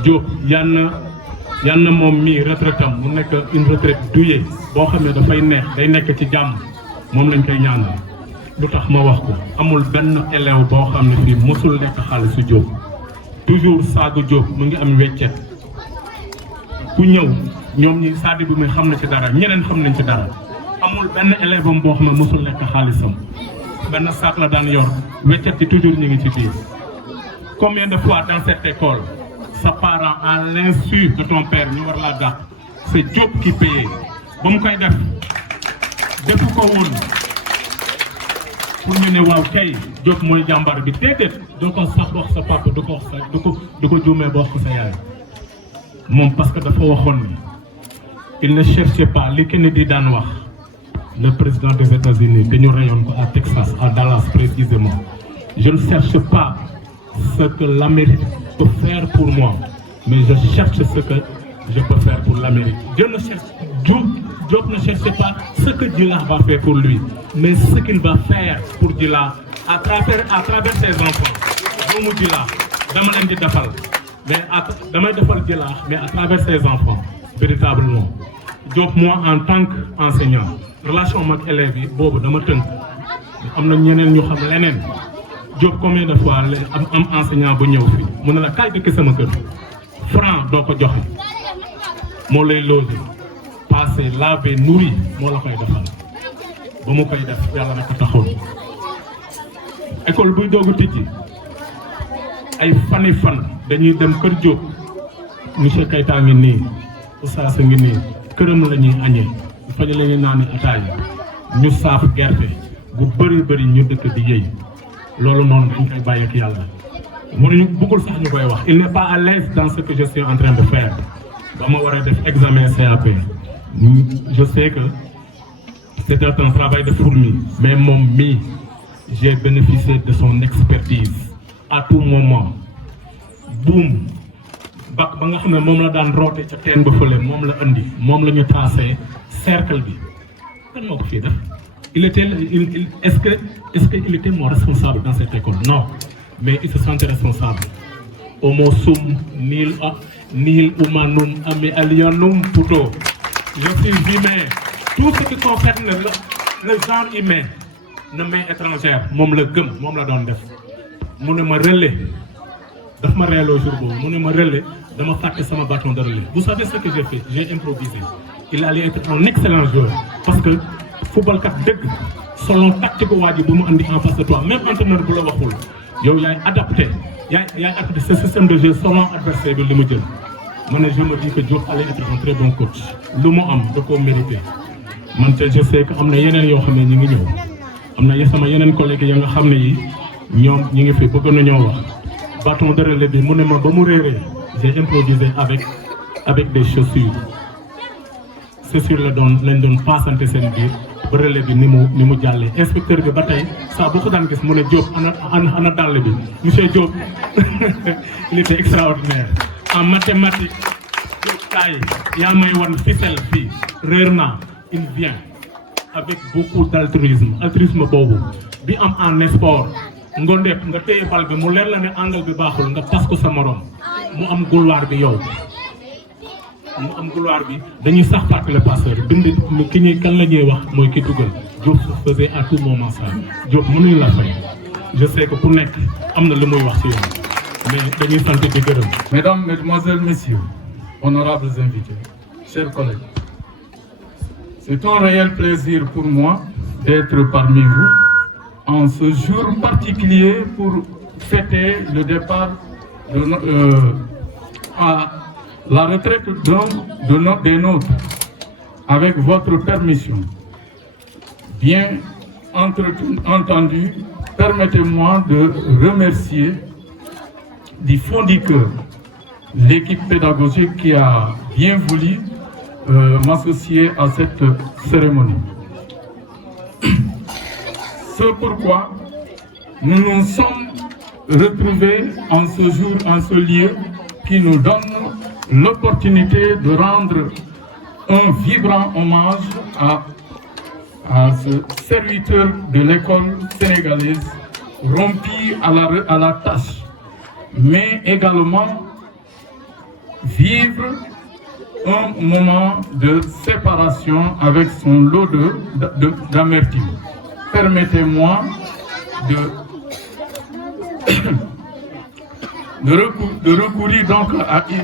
Diop yal na moom mii retraite am mu nekk une retraite douillée boo xam ne dafay neex day nekk ci jàmm moom lañ koy ñaanal lu tax ma wax ko amul benn élève boo xam ne fii mosul lekk xaalisu Diop toujours saagu Diop mu ngi am weccet ku ñëw ñoom ñi saadi bi muy xam na ci dara ñeneen xam nañ ci dara amul benn élève am boo xam ne mosul lekk xaalisam benn saak la daan yor weccet ci toujours ñu ngi ci biir. Combien de fois dans cette école sa parent à l'insu de ton père ñu war laa dàq c'est Diop qui payait ba mu koy def defu ko woon pour ñu ne waaw kay Diop mooy jàmbar bi déedéet doo ko sax wax sa papa du ko wax sa du ko juumee ba wax ko sa yaay moom parce que dafa waxoon ni il ne cherchait pas li Kennedy daan wax le président des États-Unis te ñu rayoon ko à Texas à Dallas précisément je ne cherche pas ce que l'Amérique peut faire pour moi mais je cherche ce que je peux faire pour l'Amérique. Dieu ne cherche Diop ne cherche pas ce que Djila va faire pour lui mais ce qu'il va faire pour Djila à travers ses enfants. Doomu Djila dama leen di defal mais damay defal Djila mais à travers ses enfants véritablement. Diop moi en tant qu'enseignant relation mag élèves yi boobu dama tënk am na ñeneen ñu xam leneen Diop combien de fois am enseignant bu ñëw fi mu ne la kaay dëkk sama kër franc doo ko joxe moo lay loger passer laver nourrir moo la koy defal ba mu koy def yàlla na ko taxoon école buy doogu tijji ay fani fan dañuy dem kër Diop monsieur Keita ngi nii Oustaz ngi nii këram la ñuy añee fañ la ñuy naan ataaya ñu saaf gerte bu bëri ñu dëkk di yëy loolu noonu dañ koy bàyyi ak yàlla mënuñu bëggul sax ñu koy wax il n'est pas à l'aise dans ce que je suis en train de faire ba ma war a def examen CAP je sais que c'était un travail de fourmi mais moom mii j'ai bénéficié de son expertise à tout moment boum bac ba nga xam ne moom la daan roote ca teen ba fële moom la indi moom la ñu tracé cercle bi kan moo ko fii def est-ce que il était mon responsable dans cette école non mais il se sentait responsable homo sum nil humanum ami alienum puto je suis humain tout ce qui concerne le genre humain ne main étrangère moom la gëm moom la doon def mu ne ma relais daf ma reeloo jour boobu mu ne ma relais dama fàtte sama bâton de relais. Vous savez ce que j'ai fait? J'ai improvisé. Il allait être un excellent joueur parce que football kat dëgg selon tactique waa ji bu mu andi en face de toi même entraîneur bu la waxul yow yaay adapté ce système de jeu selon adversaire bi li mu jël. ma ne je me dis que Diop allait être un très bon coach lu mu am da koo mérité man te je sais que am na yeneen yoo xam ne ñu ngi ñëw am na sama yeneen collègues ya nga xam ne yi ñoom ñu ngi fi bëgg nañoo wax bâton de relais bi mu ne ma ba mu réeree j'ai improvisé avec des chaussures chaussures lañ doon paasante seen biir ba relais bi ni mu jàllee inspecteur bi ba tey saa boo ko daan gis mu ne Diop ana dàll bi monsieur Diop il était extraordinaire en mathématiques taille yaa may wan ficelle fii réer naa il vient avec beaucoup altruisme boobu bi am en sport ngondeep nga téye bal bi mu leer la ne angle bi baaxul nga tas ko sa morom mu am couloir bi yow mu am couloir bi dañuy sax parti le passeur bind ki ñuy kan la ñuy wax mooy ki dugal Diop faisait à tout moment ça Diop mënuñu la fay je sais que ku nekk am na lu muy wax ci yow mais dañuy sant di gërëm. Mesdames, Mesdemoiselles, Messieurs, honorables invités, chers collègues, c'est un réel plaisir pour moi d'être parmi vous en ce jour particulier pour fêter le départ à la retraite des nôtres. Avec votre permission, bien entendu, permettez-moi de remercier du fond du cœur l'équipe pédagogique qui a bien voulu m'associer à cette cérémonie. C'est pourquoi nous nous sommes retrouvés en ce jour, en ce lieu qui nous donne l'opportunité de rendre un vibrant hommage à ce serviteur de l'école sénégalaise rompu à la tâche, mais également vivre un moment de séparation avec son lot d'amertume. Permettez-moi de recourir donc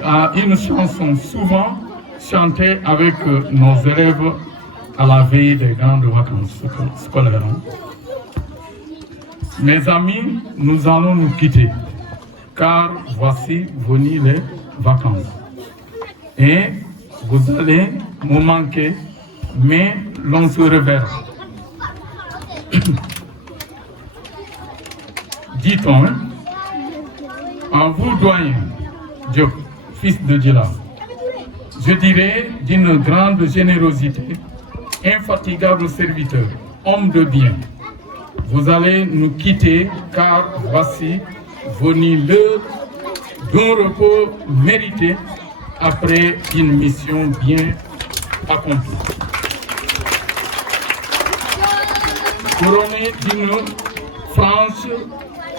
à une chanson souvent chantée avec nos élèves à la veille des grandes vacances scolaires. Mes amis, nous allons nous quitter, car voici venues les vacances. Et vous allez me manquer, mais l'on se reverra. Dit-on, en vous doyen, Diop, fils de Djila, je dirais d'une grande générosité, infatigable serviteur, homme de bien. Vous allez nous quitter car voici venu l'heure d'un repos mérité après une mission bien accomplie. Couronné d'une franche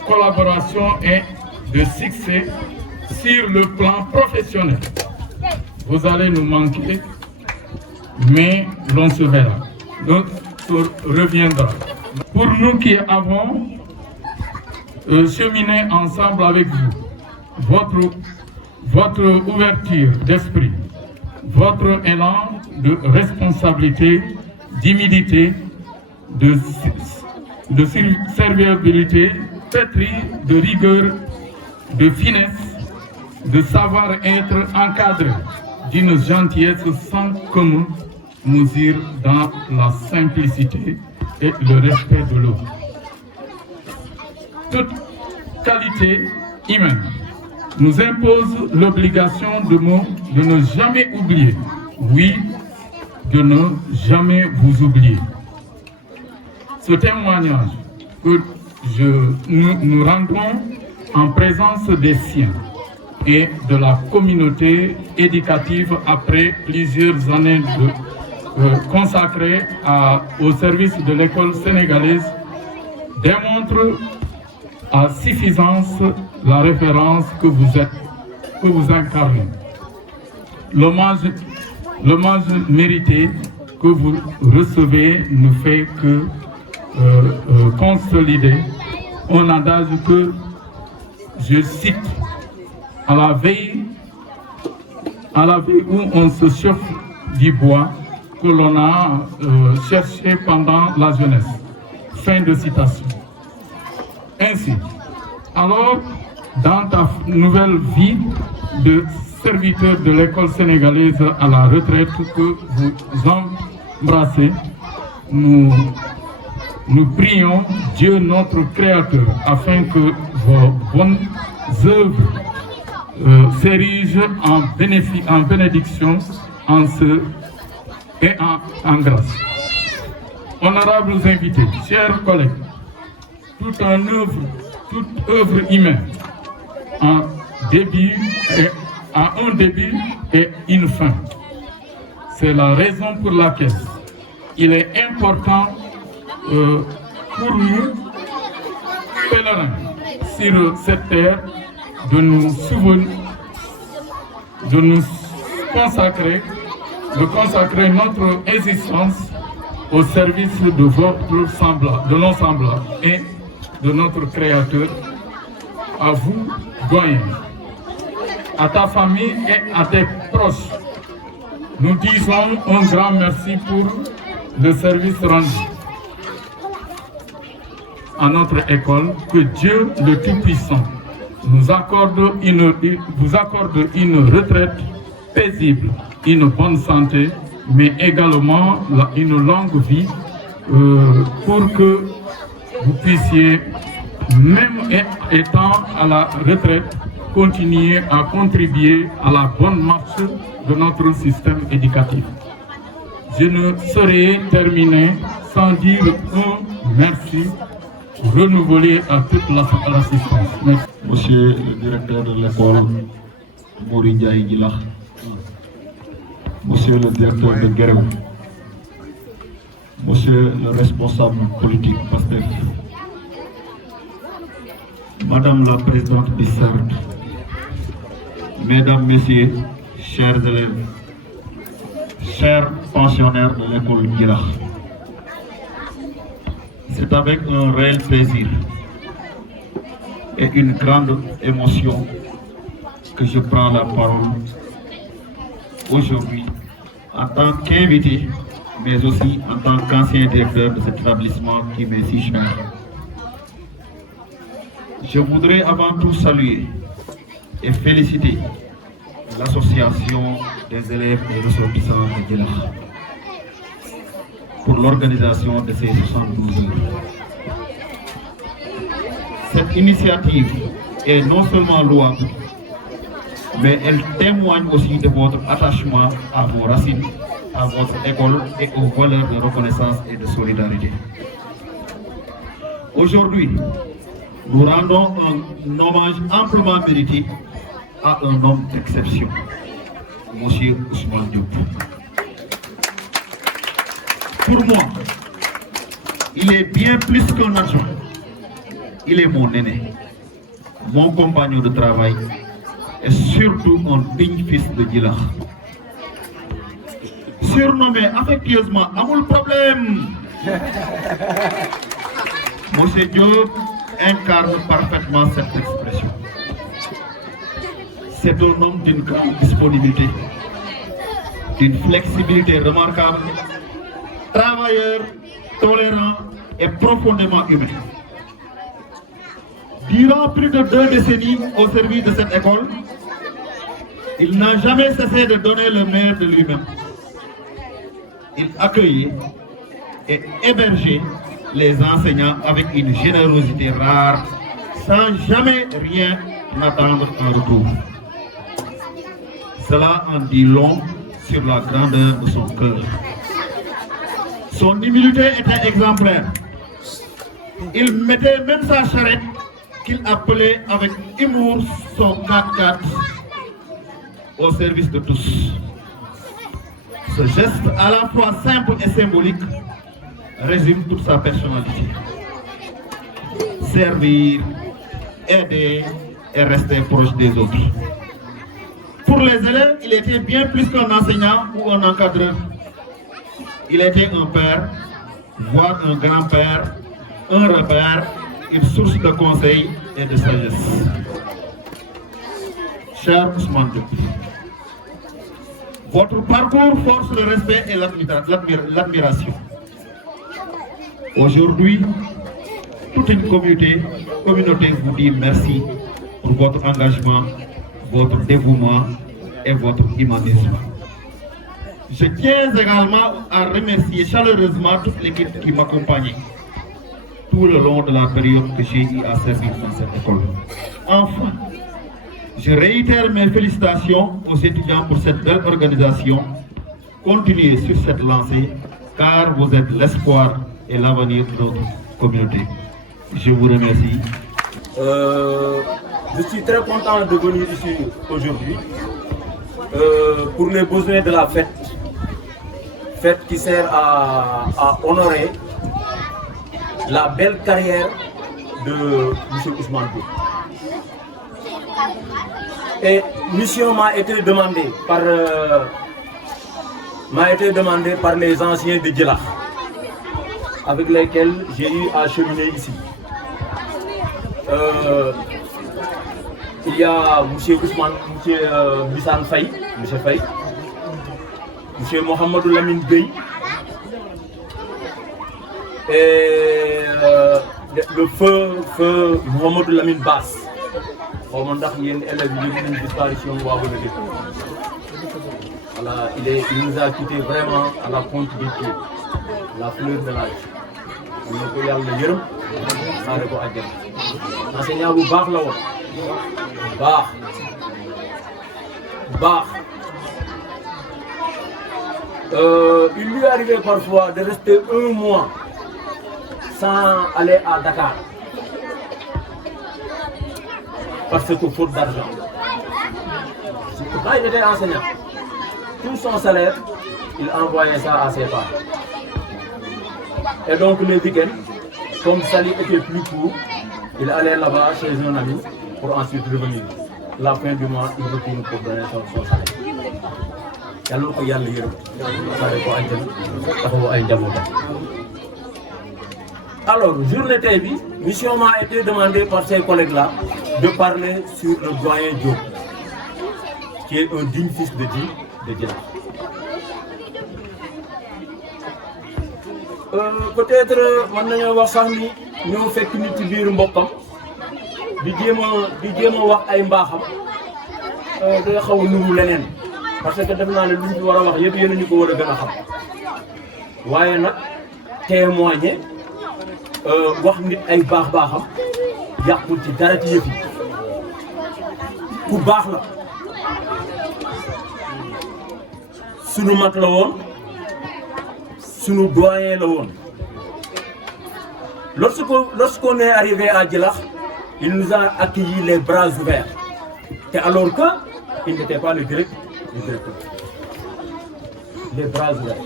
collaboration et de succès sur le plan professionnel. Vous allez nous manquer, mais l'on se verra, l'on se reviendra. Pour nous qui avons cheminé ensemble avec vous, votre ouverture d'esprit, votre élan de responsabilité, d'humilité, de serviabilité, pétri de rigueur, de finesse, de savoir-être encadré, d'une gentillesse sans commune mesure dans la simplicité et le respect de l'autre. Toute qualité humaine nous impose l'obligation de ne jamais oublier, oui, de ne jamais vous oublier. Ce témoignage que nous rendons en présence des siens et de la communauté éducative après plusieurs années consacrées au service de l'école sénégalaise démontre à suffisance la référence que vous êtes, que vous incarnez. L'hommage mérité que vous recevez ne fait que consolider un adage que je cite à la veille où on se chauffe du bois que l'on a cherché pendant la jeunesse. Fin de citation. Ainsi, alors, dans ta nouvelle vie de serviteur de l'école sénégalaise à la retraite que vous embrassez, nous prions Dieu notre Créateur afin que vos bonnes œuvres s'érigent en bénédiction et en grâce. Honorables invités, chers collègues, toute œuvre humaine a un début et une fin. C'est la raison pour laquelle il est important pour nous, pèlerins sur cette terre, de consacrer notre existence au service de nos semblables et de notre Créateur. À vous, doyens, à ta famille et à tes proches, nous disons un grand merci pour le service rendu à notre école. Que Dieu le Tout-Puissant vous accorde une retraite paisible, une bonne santé, mais également une longue vie pour que vous puissiez, même étant à la retraite, continuer à contribuer à la bonne marche de notre système éducatif. Je ne saurais terminer sans dire un merci renouvelé à toute l'assistance. Merci. Monsieur le directeur de l'école Mori Ndiaye Djilakh, Monsieur le directeur de Guéréo, Monsieur le responsable politique PASTEF, Madame la présidente du CERD, Mesdames, Messieurs, chers élèves, chers pensionnaires de l'école Djilakh, c'est avec un réel plaisir et une grande émotion que je prends la parole aujourd'hui en tant qu'invité, mais aussi en tant qu'ancien directeur de cet établissement qui m'est si cher. Je voudrais avant tout saluer et féliciter l'association des élèves et ressortissants de Djilakh pour l'organisation de ces 72 heures. Cette initiative est non seulement louable, mais elle témoigne aussi de votre attachement à vos racines, à votre école et aux valeurs de reconnaissance et de solidarité. Aujourd'hui, nous rendons un hommage amplement mérité à un homme d'exception, M. Ousmane Diop. Pour moi, il est bien plus qu'un adjoint. Il est mon aîné, mon compagnon de travail et surtout un digne fils de Djilakh. Surnommé affectueusement Amoul Problème, M. Diop incarne parfaitement cette expression. C'est un homme d'une grande disponibilité, d'une flexibilité remarquable, travailleur, tolérant et profondément humain. Durant plus de 2 décennies au service de cette école, il n'a jamais cessé de donner le meilleur de lui-même. Il accueillait et hébergeait les enseignants avec une générosité rare, sans jamais rien attendre en retour. Cela en dit long sur la grandeur de son cœur. Son humilité était exemplaire. Il mettait même sa charrette, qu'il appelait avec humour son 4x4, au service de tous. Ce geste à la fois simple et symbolique résume toute sa personnalité. Servir, aider et rester proche des autres. Pour les élèves, il était bien plus qu'un enseignant ou un encadreur. Il était un père, voire un grand-père, un repère, une source de conseils et de sagesse. cher Ousmane Diop. Votre parcours force le respect et l'admiration. Aujourd'hui, toute une communauté vous dit merci pour votre engagement, votre dévouement et votre humanisme. Je tiens également à remercier chaleureusement toute l'équipe qui m'accompagnait tout le long de la période que j'ai eu à servir dans cette école. Enfin, je réitère mes félicitations aux étudiants pour cette belle organisation. Continuez sur cette lancée, car vous êtes l'espoir et l'avenir de notre communauté. Je vous remercie. Je suis très content de venir ici aujourd'hui pour les besoins de la fête. Fête qui sert à honorer la belle carrière de M. Ousmane Diop. Et mission m'a été demandée par les anciens de Djilakh, avec lesquels j'ai eu à cheminer ici. Il y a M. Ousmane, M. Bissan Faye, M. Faye, M. Mohamedou Lamine Gueye, et le feu Mohamedou Lamine Bass. Voilà, il nous a quitté vraiment à la pointe des pieds, la fleur de l'âge. On ne peut y aller le enseignant bu baax la woon baax. Il lui est arrivé parfois de rester un mois sans aller à Dakar parce que faute d'argent. Pourtant il était enseignant. Tout son salaire, il envoyait ça à ses parents. Et donc le week-end, comme Sali était plus court, il allait là-bas chez un ami pour ensuite revenir. La fin du mois, il retourne pour donner son salaire. Alors, journée TV, mission m'a été demandée par ces collègues-là de parler sur le doyen Diop, qui est un digne fils de Djilakh. Peut-être mën nañoo wax sax ni ñoo fekk nit ci biir mbokkam di jéem a wax ay mbaaxam day xaw a nuru leneen parce que def naa ne luñ fi war a wax yëpp yéen a ñu ko war a gën a xam waaye nag témoigner wax nit ay baax-baaxam yàqul ci dara ci yëf yi ku baax la sunu mag la woon. Sunu doyen la woon. Lorsqu'on est arrivé à Djilakh, il nous a accueillis les bras ouverts. Et alors qu'il n'était pas le directeur. Les bras ouverts.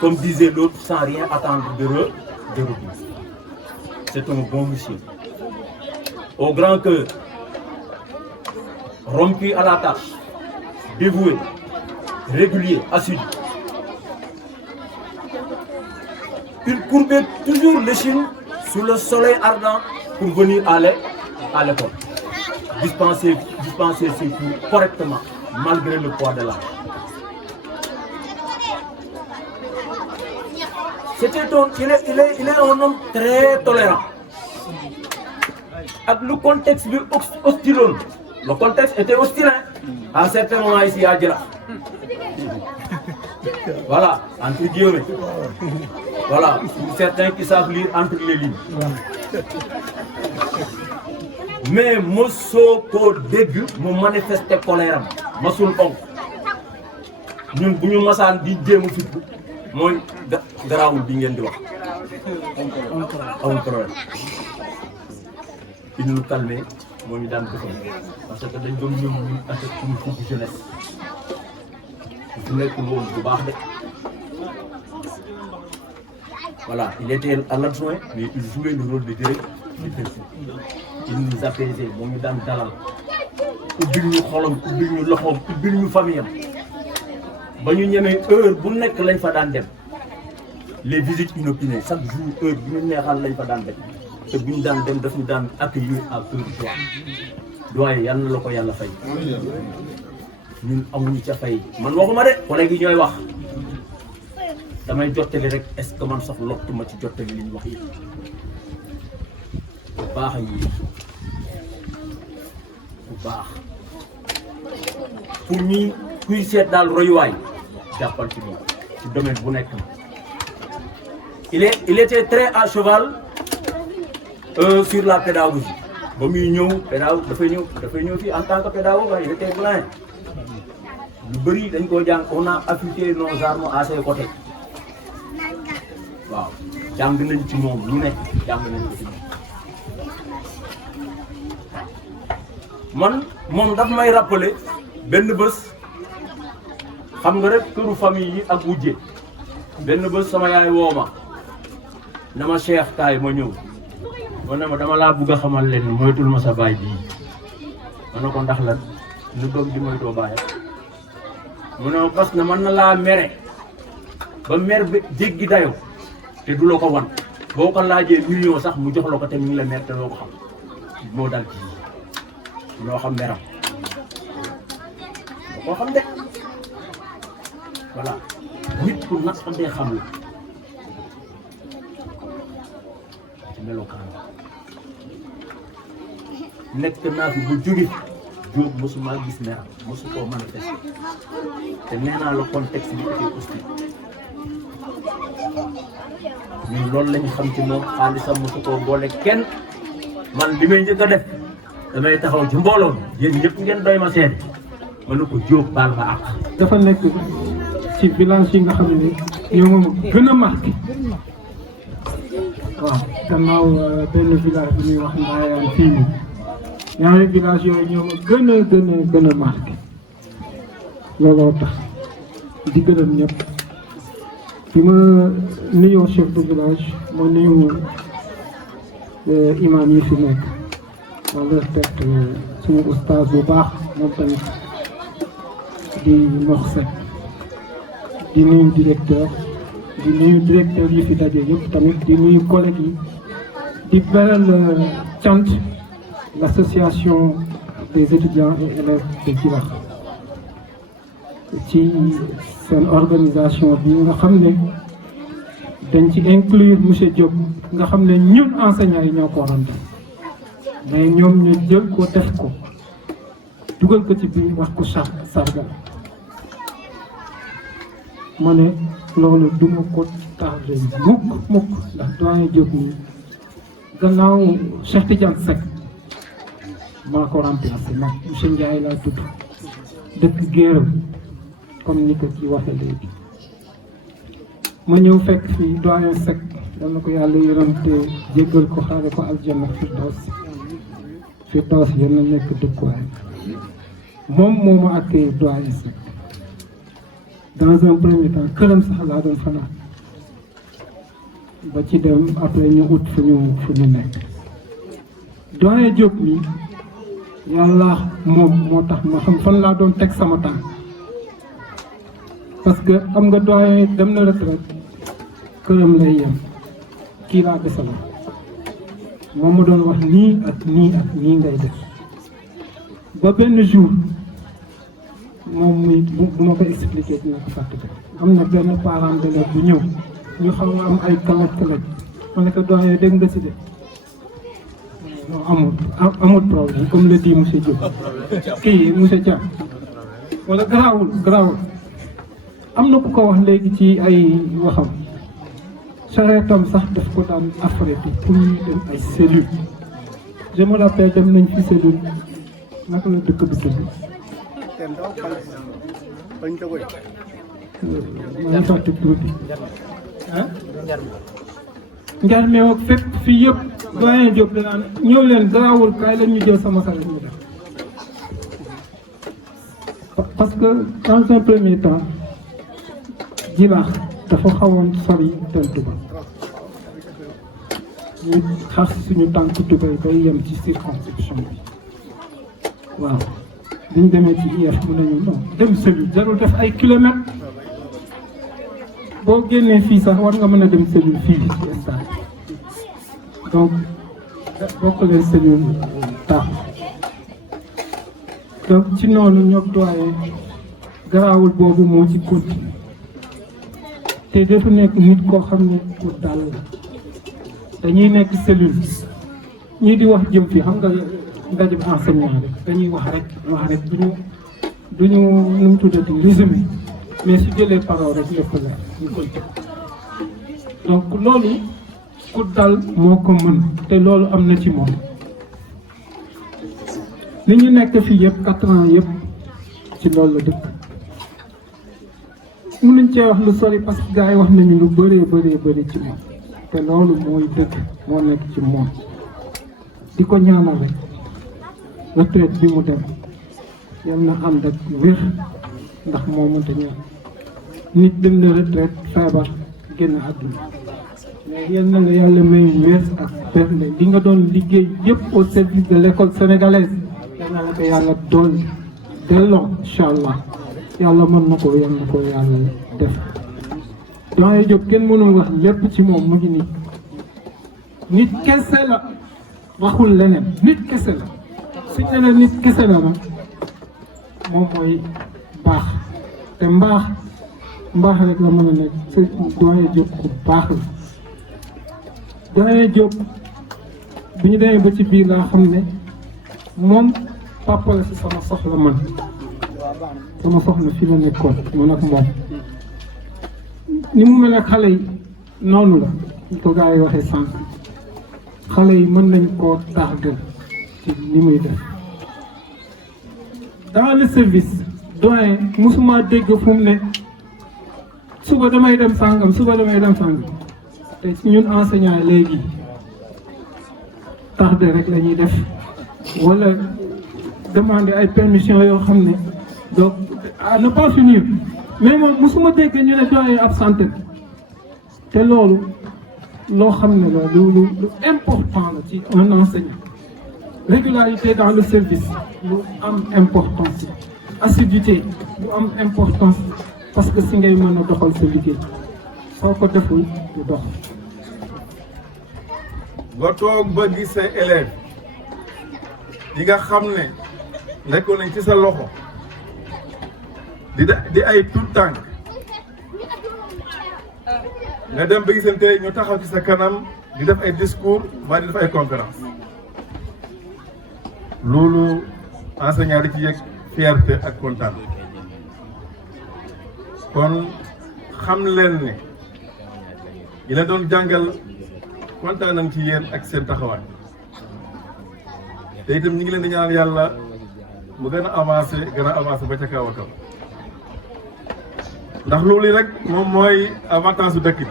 Comme disait l'autre, sans rien attendre de retour. C'est un bon monsieur. Au grand cœur, rompu à la tâche, dévoué, régulier, assidu. Il courbait toujours l'échine sous le soleil ardent pour venir à l'école. Dispenser ses cours correctement, malgré le poids de l'âge. Il est un homme très tolérant. Avec le contexte hostile, le contexte était hostile à certains moments ici à Djilakh. Voilà, entre guillemets. Voilà, pour certains qui savent lire entre les lignes. Mais mosso ko début mu manifester colère am masul onk ñun bu ñu masaan di jéem a fippu mooy garaawul bi ngeen di wax amul problème il nous calmait moo ñu daan defal parce que dañ doon ñëw ñu avec une fougue jeunesse bu nekkul woon bu baax de. Voilà, il était à l'adjoint, mais il jouait le rôle de directeur. Il nous apaisait, bon, nous donne talent. Ubbil ñu xolam, ubbil ñu loxoom, ubbil ñu famille am. Ba ñu ñemee heure bu nekk lañ fa daan dem. Les visites inopinées, chaque jour heure bu ñu neexal lañ fa daan dem. Te bu ñu daan dem daf ñu daan accueillir à cœur joie. doyen yal na la ko yàlla fay ñun amuñu ca fay man waxuma de collègue yi ñooy wax damay jottali rek est-ce que man sax lottuma ci jottali li ñu wax yi bu baax yi bu baax pour ñi kuy seet daal royuwaay jàppal ci moom ci domaine bu nekk il était très à cheval sur la pédagogie ba muy ñëw dafay ñëw fii en tant que pédagogue il était plein lu bëri dañ koo jàng on a affûté nos armes à ses côtés waaw jàng nañ ci moom lu nekk jàng nañ ko ci man moom daf may rappeler benn bés xam nga rek këru famille yi ak wujje benn bés sama yaay woo ma na ma Cheikh kaay ma ñëw ma ne ma dama laa bugg a xamal leen moytul ma sa baay bii ma ne ko ndax lan lu doom di moytoo baayam mu ne ma parce que mën na laa mere ba mer ba jéggi dayo te du la ko wan boo ko laajee million sax mu jox la ko te mu ngi la mer te doo ko xam moo dal ci loo xam meram koo xam de voilà nit ku naqandee xam la ci melokaan nekk naa fi bu jóge Diop mosuma gis meram mosu koo manifester te nee naa la contexte bi était hostile ñun loolu lañu xam ci moom xaalisam mosu koo boole kenn man li may njëkk a def damay taxaw ci mbooloo mi yéen ñëpp ngeen doy ma seede ma ne ko Diop baal ma àq. dafa nekk ci village yi nga xam ne ñoo moom gën a marqué waaw gannaaw benn village bi ñuy wax Ndayane fii nii ñaari village yooyu ñoo ma gën a marqué looloo tax di gërëm ñëpp bi ma nuyoo chef de village ma nuyu imam yi fi nekk on respecte suñu oustaz bu baax moom tamit di Mor Seck di nuyu directeur yi fi daje yëpp tamit di nuyu collègues yi di beral cant l'association des étudiants et élèves de Djilakh ci seen organisation bi nga xam ne dañ ci inclure monsieur Diop nga xam ne ñun enseignants yi ñoo ko waroon def mais ñoom ñu jël ko def ko dugal ko ci biir wax ko sargal ma ne loolu duma ko tardé mukk ndax doyen Diop nii gannaaw Cheikh Tidiane Seck maa ko remplacé nag monsieur Ndiaye laa tudd dëkk Géeram comme ni ko ci waxee léegi ma ñëw fekk fii doyen Seck dal na ko yàlla yërëm te jéggal ko xaare ko aljanna Firdaws yéen na nekk dëkkuwaay moom moo ma accueilli doyen Seck dans un premier temps këram sax laa doon fanaan ba ci dem après ñu ut fu ñu nekk doyen Diop mi yàlla moom moo tax ma xam fan laa doon teg sama tànk parce que am nga doyen dem na retraite këram lay yem kii laa desal moom ma doon wax nii ak nii ngay def ba benn jour moom muy bu ma ko expliqué dina ko fàtte am na benn parent d'élève bu ñëw ñu xam nga am ay kalaj ma ne ko doyen dégg nga si de non amul problème comme le dit monsieur Diop kii monsieur Dia wala garaawul am na ku ko wax léegi ci ay waxam charrettam sax daf ko daan affrété pour ñuy dem ay cellules je me rappelle dem nañ fi cellule naka la dëkk bi tudd maa ngi fàtte tuuti ah njar meew ak fépp fii yëpp doyen Diop danaan ñëw leen garaawul kaay leen ñu jël sama saret ñu def parce que dans un premier temps Djilakh dafa xawoon sori tent ba ñu xas suñu tànk tubéy bay yem ci circonscription bi waaw biñ demee ci IEF mu nañu non dem cellule jarul def ay kilomètres boo génnee fii sax war nga mën a dem cellule fii ci stade donc bokk leen cellule taax donc ci noonu ñoo doyen garaawul boobu moo ci continué te dafa nekk nit koo xam ne ku dal la dañuy nekk cellule ñii di wax jëm fi xam nga ndaje bi enseignant rek dañuy wax rek duñu nu mu tuddati résumé mais su jëlee parole rek lépp la ñu koy teg donc loolu ku dal moo ko mën te loolu am na ci moom li ñu nekk fii yëpp 4 ans yëpp ci loolu la dëkk mënuñ cee wax lu sori parce que gars yi wax nañu lu bëree ci moom te loolu mooy dëgg moo nekk ci moom di ko ñaanal rek retraite bi mu dem yal na ànd ak wér ndax moo mënta ñaan nit dem na retraite feebar génn àdduna mais yal na la yàlla may wér ak bernde li nga doon liggéey yëpp au service de l'école sénégalaise yal na la ko yàlla doon delloo incha allah yàlla mën na ko yal na ko yàlla def doyen Diop kenn mënul wax lépp ci moom mu ngi nii nit kese la waxul leneen nit kese la suñ ne la nit kese la nag moom mooy baax te mbaax rek la mën a nekk si doyen Diop ku baax la doyen Diop bi ñu demee ba ci biir laa xam ne moom papa la si sama soxla man sama soxla fii la nekkoon man ak moom ni mu mel ak xale yi noonu la ñu ko gars yi waxee sànq xale yi mën nañ koo tardel ci li muy def dans le service doyen musuma dégg fu mu ne suba damay dem sàngam te ñun enseignant léegi tardé rek la ñuy def wala demander ay permission yoo xam ne donc à ne pas finir mais moom musuma dégg ñu ne doyen absenté te loolu loo xam ne la lu important la ci un enseignant régularité dans le service lu am importance assiduité lu am importance parce que si ngay mën a doxal sa liggéey soo ko deful du dox. ba toog ba gis say élèves yi nga xam ne nekkoon nañ ci sa loxo di ay tout tànk nga dem ba gisante ñu taxaw ci sa kanam di def ay discours ba di def ay conférence loolu enseignant di ci yëg fierté ak kontaan kon xam leen ne yi la doon jàngal kontaan nañ ci yéen ak seen taxawaay te itam ñu ngi leen di ñaan yàlla mu gën a avancé ba ca kaw a kaw ndax loolu rek moom mooy avantage su dëkk bi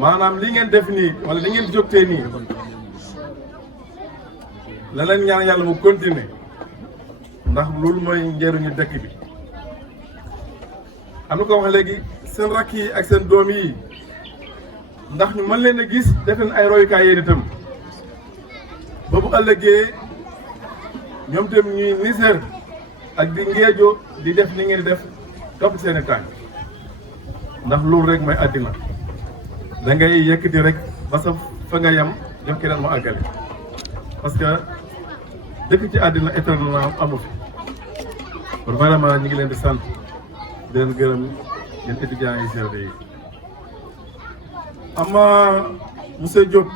maanaam li ngeen def nii wala li ngeen jógtee nii la leen ñaan yàlla mu continuer ndax loolu mooy njëriñu dëkk bi. am na ko wax léegi seen rakk yi ak seen doom yi ndax ñu mën leen a gis def leen ay royukaay yéen itam ba bu ëllëgee ñoom itam ñuy niseer ak di ngeejoo di def ni ngeen di def topp seen i tànk ndax loolu rek mooy àddina da ngay yëkkati rek ba sa fa nga yem jox keneen mu àggale parce que dëkk ci àddina éternellement amu fi kon vraiment ñu ngi leen di sant di leen gërëm yéen étudiants yi CRD yi. ama monsieur Diop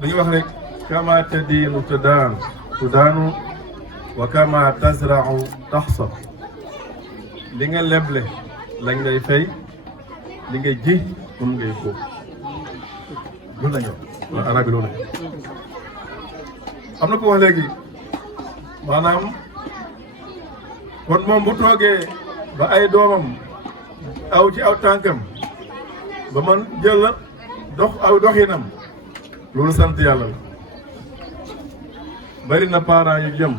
dañuy wax rek kama tadiinu tudaanu wa kama tasra'u taxsad li nga leble lañ ngay fay li ngay ji moom ngay góob loolu la ñu wax arab yi loolu am na ko wax léegi maanaam kon moom bu toogee ba ay doomam aw ci aw tànkam ba man jël la dox aw doxinam loolu sant yàlla la bari na parents yu jëm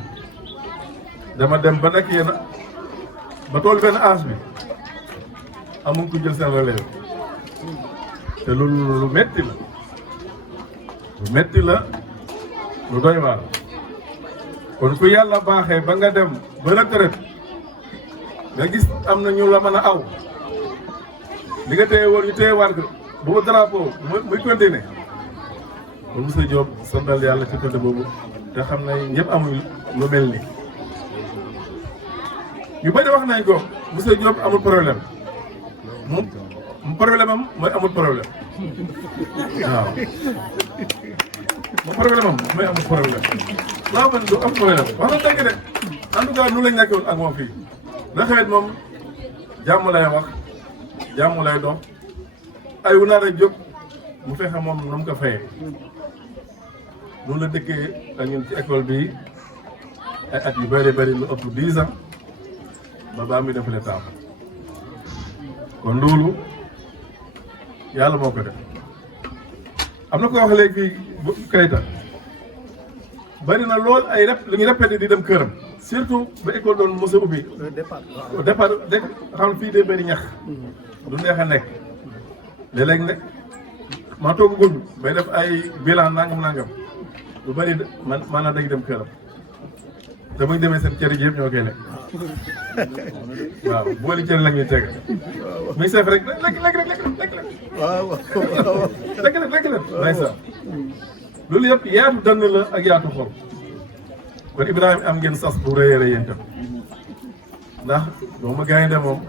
dama dem ba nekk yéen ba tool benn âge bi amuñ ko jël seen relève te loolu lu metti la lu doy waar kon ku yàlla baaxee ba nga dem ba retraite nga gis am na ñu la mën a aw li nga téye woon ñu téye waat ko boobu drapeau muy continuer kon monsieur Diop santal yàlla ci côté boobu te xam ne ñëpp amul lu mel ni ñu bëri wax nañ ko monsieur Diop amul problème moom problème am mooy amul problème waaw moom problème am mooy amul problème laa man du am problème wax na dëgg de en tout cas nu lañ nekkoon ak moom fii na xewet moom jàmm lay wax jàmm lay dox ay wu naa rek jóg mu fexe moom nu mu ko fayee noonu la dëkkee ak ñun ci école bi ay at yu bëri bëri lu ëpp 10 ans ba baa muy def l'état kon loolu yàlla moo ko def am na ko wax léegi fii bu Keita bëri na lool ay lu ñu répété di dem këram surtout ba école doon mos a ubbi au départ xam fii de bëri ñax du neex a nekk léeg-léeg nag maa toog gudd bay def ay bilan nangam lu bëri man maanaam dañuy dem këram te bu ñu demee seen cere ji yëpp ñoo koy lekk waaw booli cere la ñuy teg muy seef rek lekk ndeysaan loolu yëpp yaatu dënn la ak yaatu xol kon Ibrahima am ngeen sas bu rëy a rëy yéen tam ndax doomu gaynde moom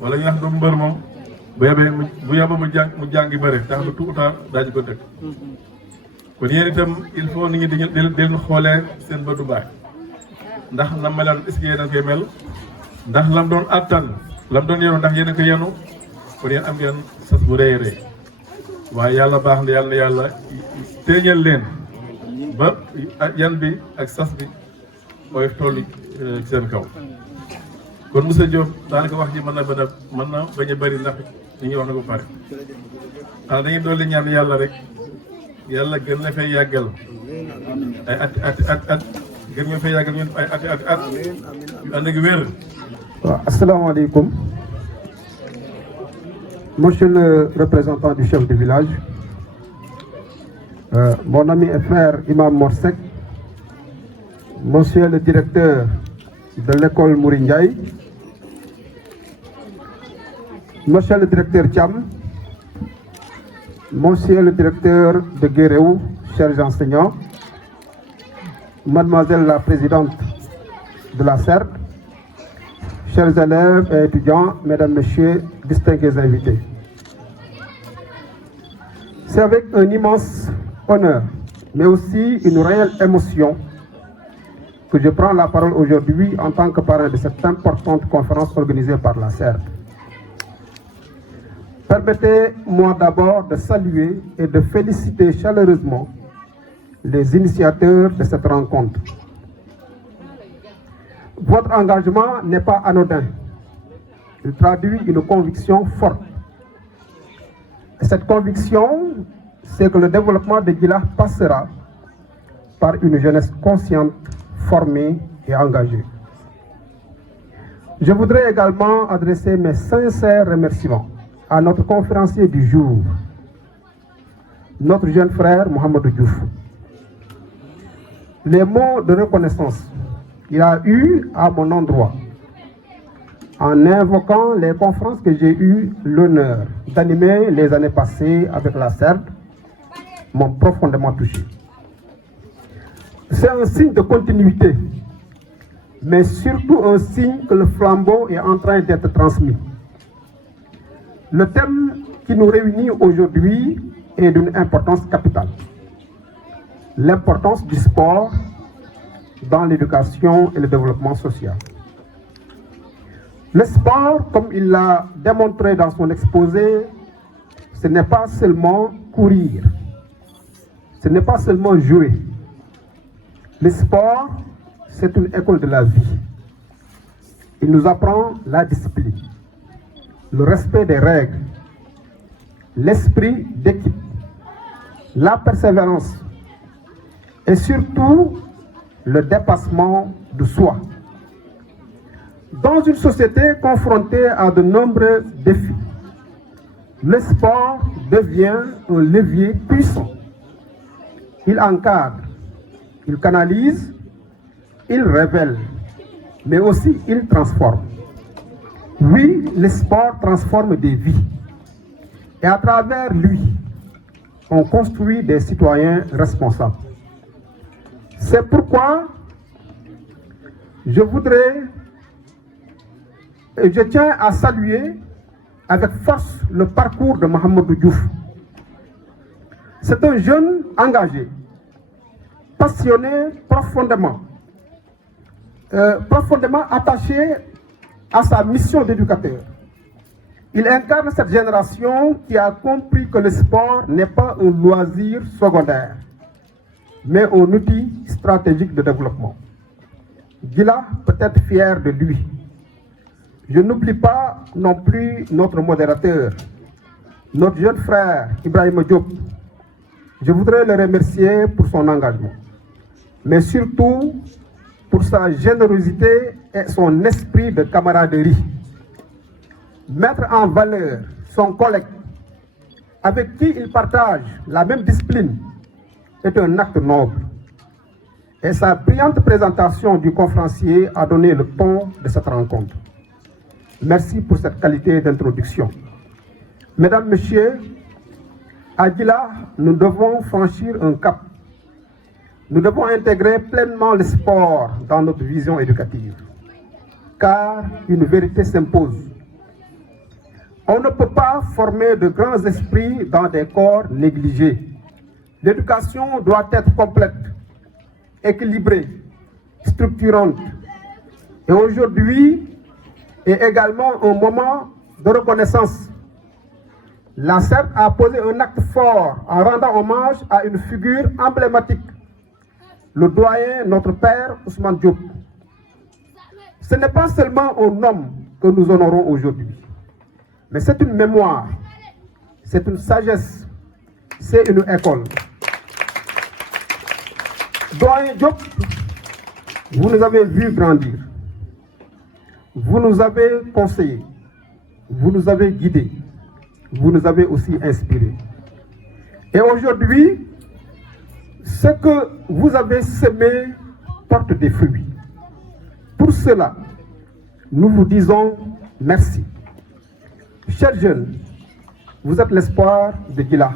wala ñu wax doomu mbër moom bu yebee mu jàngi bëri tax lu tout tard daañu ko dëkk kon yéen itam il faut nit ñi di leen xoolee seen bëtu baay ndax na meloon est-ce que yéen a koy mel ndax lam doon attan lam doon yenu ndax yéen a ko yenu kon yéen am ngeen sas bu rëy a rëy waaye yàlla baax na yàlla téeñal leen ba yan bi ak sas bi mooy toll seen kaw kon monsieur Diop daanaka wax ji mën na bañ a bëri ndax ñi ngi wax na ko pare dañuy dolli ñaan yàlla rek yàlla gën na fay yàggal ay at gën nga fay yàggal ñun ay at yu ànd ak wér. waaw asalaamaaleykum monsieur le représentant du chef de village mon ami et frère Imam Morsek, monsieur le directeur de l'école Mouri Ndiaye, monsieur le directeur Thiam, monsieur le directeur de Guéréou, chers enseignants, mademoiselle la présidente de la CERD, chers élèves et étudiants, mesdames, messieurs, distingués invités. C'est avec un immense honneur, mais aussi une réelle émotion que je prends la parole aujourd'hui en tant que parrain de cette importante conférence organisée par la CERD. Permettez-moi d'abord de saluer et de féliciter chaleureusement les initiateurs de cette rencontre. Votre engagement n'est pas anodin. Il traduit une conviction forte. Et cette conviction, c'est que le développement de Djilakh passera par une jeunesse consciente, formée et engagée. Je voudrais également adresser mes sincères remerciements à notre conférencier du jour, notre jeune frère Mohamedou Diouf. Les mots de reconnaissance qu'il a eus à mon endroit en invoquant les conférences que j'ai eu l'honneur d'animer les années passées avec la CERD m'ont profondément touché. C'est un signe de continuité, mais surtout un signe que le flambeau est en train d'être transmis. Le thème qui nous réunit aujourd'hui est d'une importance capitale. L'importance du sport dans l'éducation et le développement social. Le sport, comme il l'a démontré dans son exposé, ce n'est pas seulement courir, ce n'est pas seulement jouer. Le sport, c'est une école de la vie. Il nous apprend la discipline, le respect des règles, l'esprit d'équipe, la persévérance et surtout le dépassement de soi. Dans une société confrontée à de nombreux défis, le sport devient un levier puissant. Il encadre, il canalise, il révèle, mais aussi il transforme. Oui, le sport transforme des vies. Et à travers lui, on construit des citoyens responsables. C'est pourquoi je voudrais et je tiens à saluer avec force le parcours de Mahamadou Diouf. C'est un jeune engagé, passionné, profondément attaché à sa mission d'éducateur. Il incarne cette génération qui a compris que le sport n'est pas un loisir secondaire, mais un outil stratégique de développement. Gila peut être fier de lui. Je n'oublie pas non plus notre modérateur, notre jeune frère Ibrahima Diop. Je voudrais le remercier pour son engagement, mais surtout pour sa générosité et son esprit de camaraderie. Mettre en valeur son collègue avec qui il partage la même discipline est un acte noble. Et sa brillante présentation du conférencier a donné le ton de cette rencontre. Merci pour cette qualité d'introduction. Mesdames, Messieurs, à Gila, nous devons franchir un cap. Nous devons intégrer pleinement le sport dans notre vision éducative, car une vérité s'impose. On ne peut pas former de grands esprits dans des corps négligés. L'éducation doit être complète, équilibrée, structurante. Et aujourd'hui est également un moment de reconnaissance. La CERT a posé un acte fort en rendant hommage à une figure emblématique, le doyen, notre père Ousmane Diop. Ce n'est pas seulement un homme que nous honorons aujourd'hui, mais c'est une mémoire, c'est une sagesse, c'est une école. Doyen Diop, vous nous avez vu grandir, vous nous avez conseillé, vous nous avez guidés, vous nous avez aussi inspirés. Et aujourd'hui, ce que vous avez semé porte des fruits. Pour cela, nous vous disons merci. Chers jeunes, vous êtes l'espoir de Gila.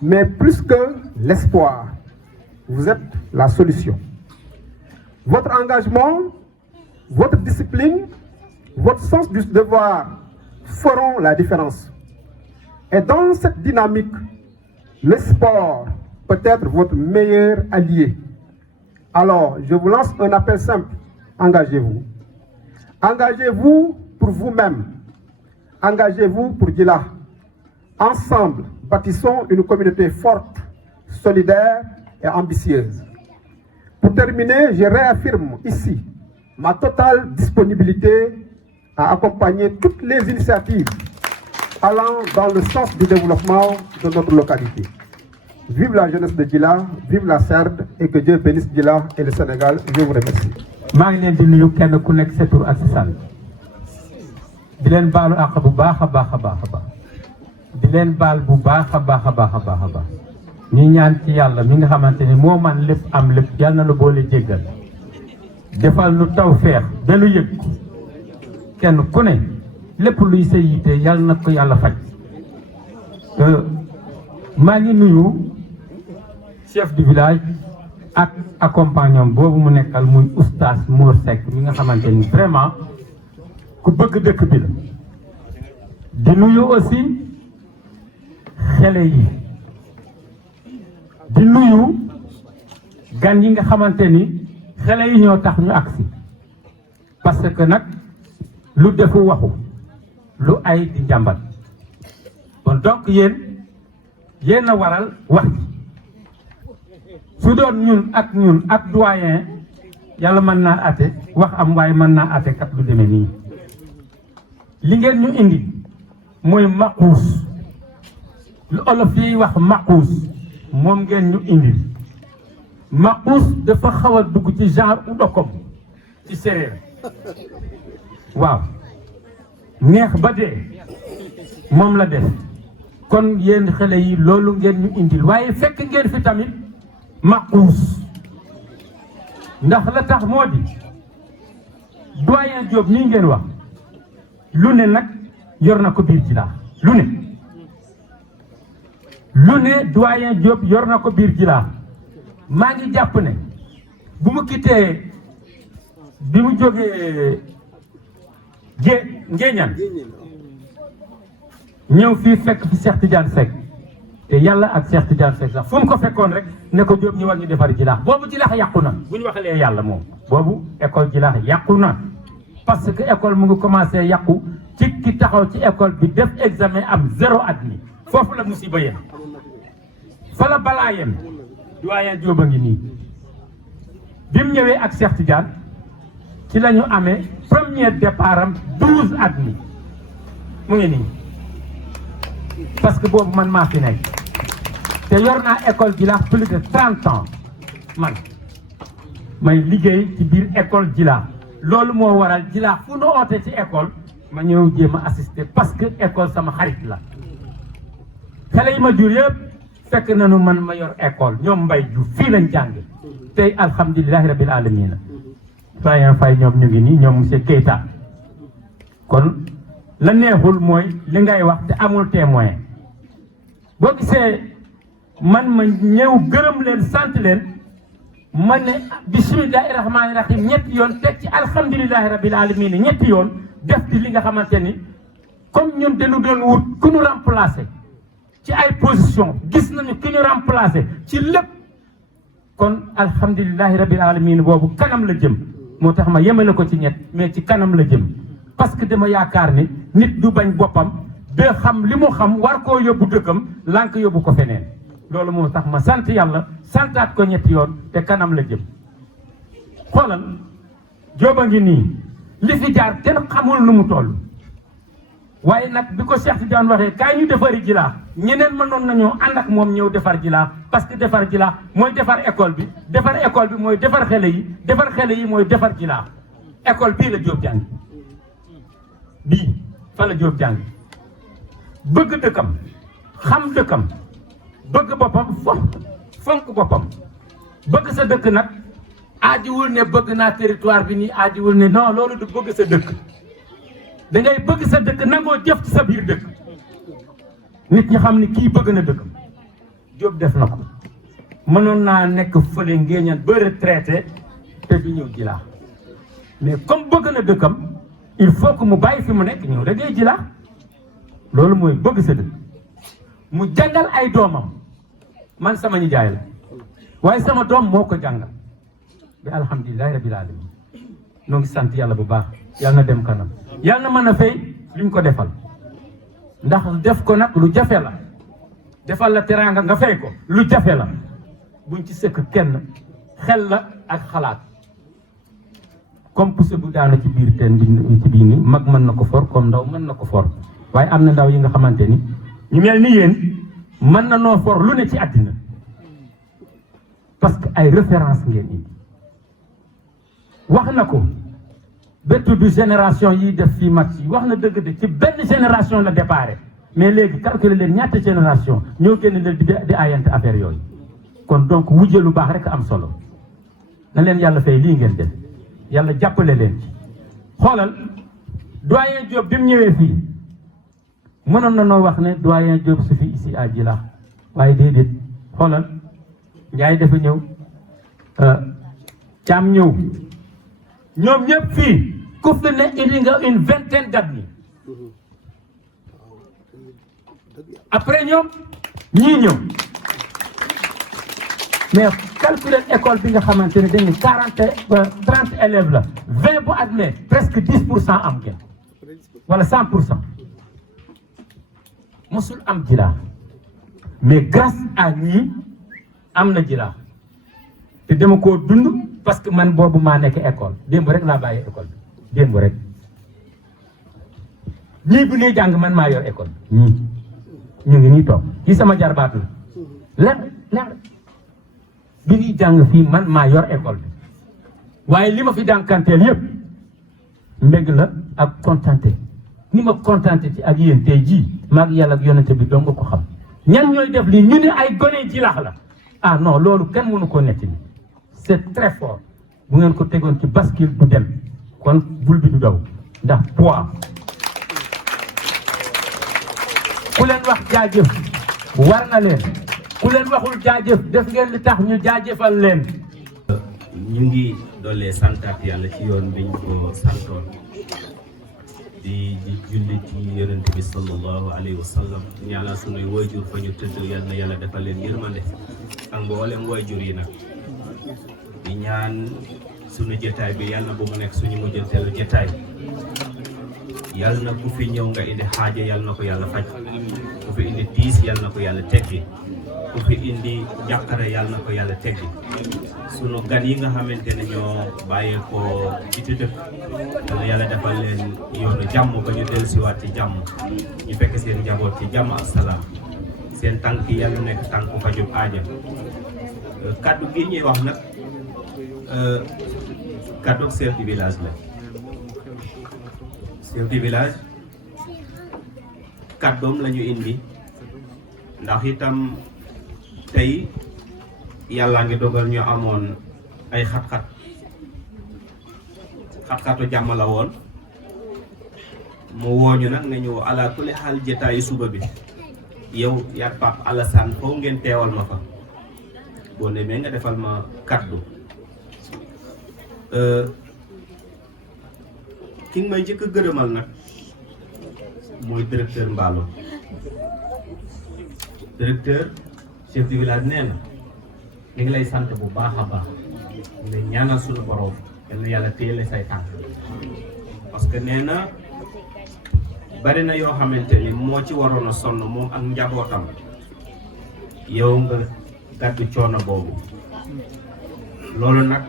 Mais plus que l'espoir, vous êtes la solution. Votre engagement, votre discipline, votre sens du devoir feront la différence. Et dans cette dynamique, le sport peut être votre meilleur allié. Alors, je vous lance un appel simple. Engagez-vous. Engagez-vous pour vous-même. Engagez-vous pour Gila. Ensemble, bâtissons une communauté forte, solidaire et ambitieuse. Pour terminer, je réaffirme ici ma totale disponibilité à accompagner toutes les initiatives allant dans le sens du développement de notre localité. Vive la jeunesse de Gila, vive la CERD et que Dieu bénisse Gila et le Sénégal. Je vous remercie. maa ngi leen di nuyu kenn ku nekk sa tur ak sa sant di leen baalu àq bu baax a baax a baax a baax di leen baal bu baax a baax a baax a baax a baax ñu ñaan ci yàlla mi nga xamante ni moo man lépp am lépp yàlla na lu boole jéggal defal nu taw feex ba nu yëg kenn ku ne lépp luy sa yitte yàlla na ko yàlla faj. maa ngi nuyu chef du village ak accompagnant boobu mu nekkal muy oustaz Mor Seck mi nga xamante ni vraiment ku bëgg dëkk bi la. di nuyu aussi xale yi di nuyu gan yi nga xamante ni xale yi ñoo tax ñu agsi parce que nag lu defu waxu lu ay di jàmbat kon donc yéen a waral wax ji su doon ñun ak doyen yàlla mën naa ate wax am waaye mën naa ate kat lu demee nii li ngeen ñu indi mooy maquus lu olof yi wax maquus moom ngeen ñu indi maquus dafa xaw a dugg ci genre u dokom ci séeréer waaw neex ba dee moom la def kon yéen xale yi loolu ngeen ñu indil waaye fekk ngeen fi tamit maquus ndax la tax moo di doyen Diop nii ngeen wax lu ne nag yor na ko biir Djila lu ne doyen Diop yor na ko biir Djila maa ngi jàpp ne bu mu quitté bi mu jógee Ngéeñan ñëw fii fekk fi Cheikh Tidiane Seck te yàlla ak Cheikh Tidiane Seck sax fu mu ko fekkoon rek ne ko Diop ñëwal ñu defar Jilaax boobu Jilaax yàqu na bu ñu waxalee yàlla moom boobu école Jilaax yàqu na parce que école mu ngi commencé yàqu ci ki taxaw ci école bi def examen am 0 admis foofu la musiba yem fa la balaa yem doyen Diop a ngi nii bi mu ñëwee ak Cheikh Tidiane ci la ñu amee premier départ am 12 admis mu ngi nii parce que boobu man maa fi nekk te yor naa école Jilaax plus de 30 ans man may liggéey ci biir école Jilaax loolu moo waral Jilaax fu nu oote ci école ma ñëw jéem a assister parce que école sama xarit la xale yi ma jur yëpp fekk nañu man ma yor école ñoom mbay ju fii lañ jànge tey alhamdulilahi rabil alamina Faye Faye ñoom ñu ngi nii ñoom monsieur Keita kon la neexul mooy li ngay wax te amul témoin boo gisee man ma ñëw gërëm leen sant leen ma ne bismillahi rahmaani rahim ñetti yoon teg ci alhamdulilahi rabil alamina ñetti yoon def di li nga xamante ni comme ñun dañu doon wut ku ñu remplacer ci ay position gis nañu ki ñu remplacer ci lépp kon alhamdulilahi rabil alamin boobu kanam la jëm moo tax ma yemale ko ci ñett mais ci kanam la jëm parce que dama yaakaar ni nit du bañ boppam ba xam li mu xam war koo yóbbu dëkkam lànk yóbbu ko feneen loolu moo tax ma sant yàlla santaat ko ñetti yoon te kanam la jëm xoolal Jóoba ngi nii li fi jaar kenn xamul nu mu toll waaye nag bi ko Cheikh Tidiane waxee kaay ñu defari Jilaax ñeneen mënoon nañoo ànd ak moom ñëw defar Jilaax parce que defar Jilaax mooy defar école bi mooy defar xale yi mooy defar Jilaax école bii la Jóob jàng bii fa la Jóob jàng bëgg dëkkam xam dëkkam bëgg boppam fonk boppam bëgg sa dëkk nag aajiwul ne bëgg naa territoire bi nii aajiwul ne non loolu du bëgg sa dëkk da ngay bëgg sa dëkk nangoo jëf ci sa biir dëkk nit ñi xam ni kii bëgg na dëkk Jóob def na ko mënoon naa nekk fële Ngéeñan ba retraité te du ñëw Jilaax mais comme bëgg na dëkkam il faut que mu bàyyi fi mu nekk ñëw da ngay Jilaax loolu mooy bëgg sa dëkk mu jàngal ay doomam man sama nijaay la waaye sama doom moo ko jàngal bi alhamdulilahi rabil alamin noo ngi sant yàlla bu baax yàlla na dem kanam yàlla na mën a fay li ñu ko defal ndax def ko nag lu jafe la defal la teraanga nga fay ko lu jafe la buñ ci sëkk kenn xel la ak xalaat comme pousse bu daanu ci biir teen bi ci biir ni mag mën na ko for comme ndaw mën na ko for waaye am na ndaw yi nga xamante ni ñu mel ni yéen mën na noo for lu ne ci àddina parce que ay référence ngeen indi wax na ko ba tudd génération yi def fii match yi wax na dëgg de ci benn génération la déparé mais léegi calculer leen ñaata génération ñoo génn leen di ayante affaire yooyu kon donc wujje lu baax rek am solo na leen yàlla fay lii ngeen def yàlla jàppale leen ci xoolal doyen Diop bi mu ñëwee fii mënoon na noo wax ne doyen Diop su fi ici à Jilaax waaye déedéet xoolal Njaay dafa ñëw Caam ñëw ñoom ñëpp fii ku fi ne indi nga une vingtaine d'admis après ñoom ñii ñëw mais calculer école bi nga xamante ne dañu 30 élèves la 20 bu admet presque 10% am ngeen wala 100% mosul am Jilaax mais grâce à ñii am na Jilaax te dama koo dund parce que man boobu maa nekk école démb rek laa bàyyi école bi démb rek ñii bu ñuy jàng man maa yor école bi ñii ñu ngi nii toog kii sama jarbaat la leer bi ñuy jàng fii man maa yor école bi waaye li ma fi jànkanteel yëpp mbég la ak contenté ni ma contenté ci ak yéen tey jii maag yàlla ak yonente bi dong nga ko xam ñan ñooy def lii ñu ne ay gone Jilaax la ah non loolu kenn mënu ko netti ni c'est très fort bu ngeen ko tegoon ci bascule du dem kon bul bi du daw ndax poids ku leen wax jaajëf war na leen ku leen waxul jaajëf def ngeen li tax ñu jaajëfal leen. ñu ngi doole santaat yàlla ci yoon biñ ko santoon di julli ci yonent bi sallallahu alayhi wa sallam ñaanal sunuy waajur fa ñu tëdd yal na yàlla defal leen yërmande ak mboolem waajur yi nag di ñaan sunu jotaay bi yàlla bu mu nekk suñu mujjanteelu jotaay yàlla na ku fi ñëw nga indi xaaja yàlla na ko yàlla faj ku fi indi tiis yàlla na ko yàlla teggi ku fi indi jàqare yàlla na ko yàlla teggi sunu gan yi nga xamante ne ñoo bàyyeekoo ci dëkk yàlla yàlla defal leen yoonu jàmm ba ñu dellusiwaat ci jàmm ñu fekk seen njaboot ci jàmm ak salaam seen tànk yi yàlla nekk tànk fajum aaja kaddu gi ñuy wax nag kaddu chef du village la chef du village kaddoom la ñu indi ndax itam tey yàlla ngi dogal ñu amoon ay xat-xatu jàmm la woon mu wooñu nag nga ñëw ala kulli xaal jotaayu suba bi yow yaa Pape Alassane foo ngeen teewal ma fa boo demee nga defal ma kaddu ki nga may njëkk a gërëmal nag mooy directeur Mballo directeur chef du village nee na ñu ngi lay sant bu baax a baax ñu lay ñaanal suñu borom yal na yàlla téye say tànk parce que nee na bari na yoo xamante ni moo ci waroon a sonn moom ak njabootam yow nga gàddu coono boobu loolu nag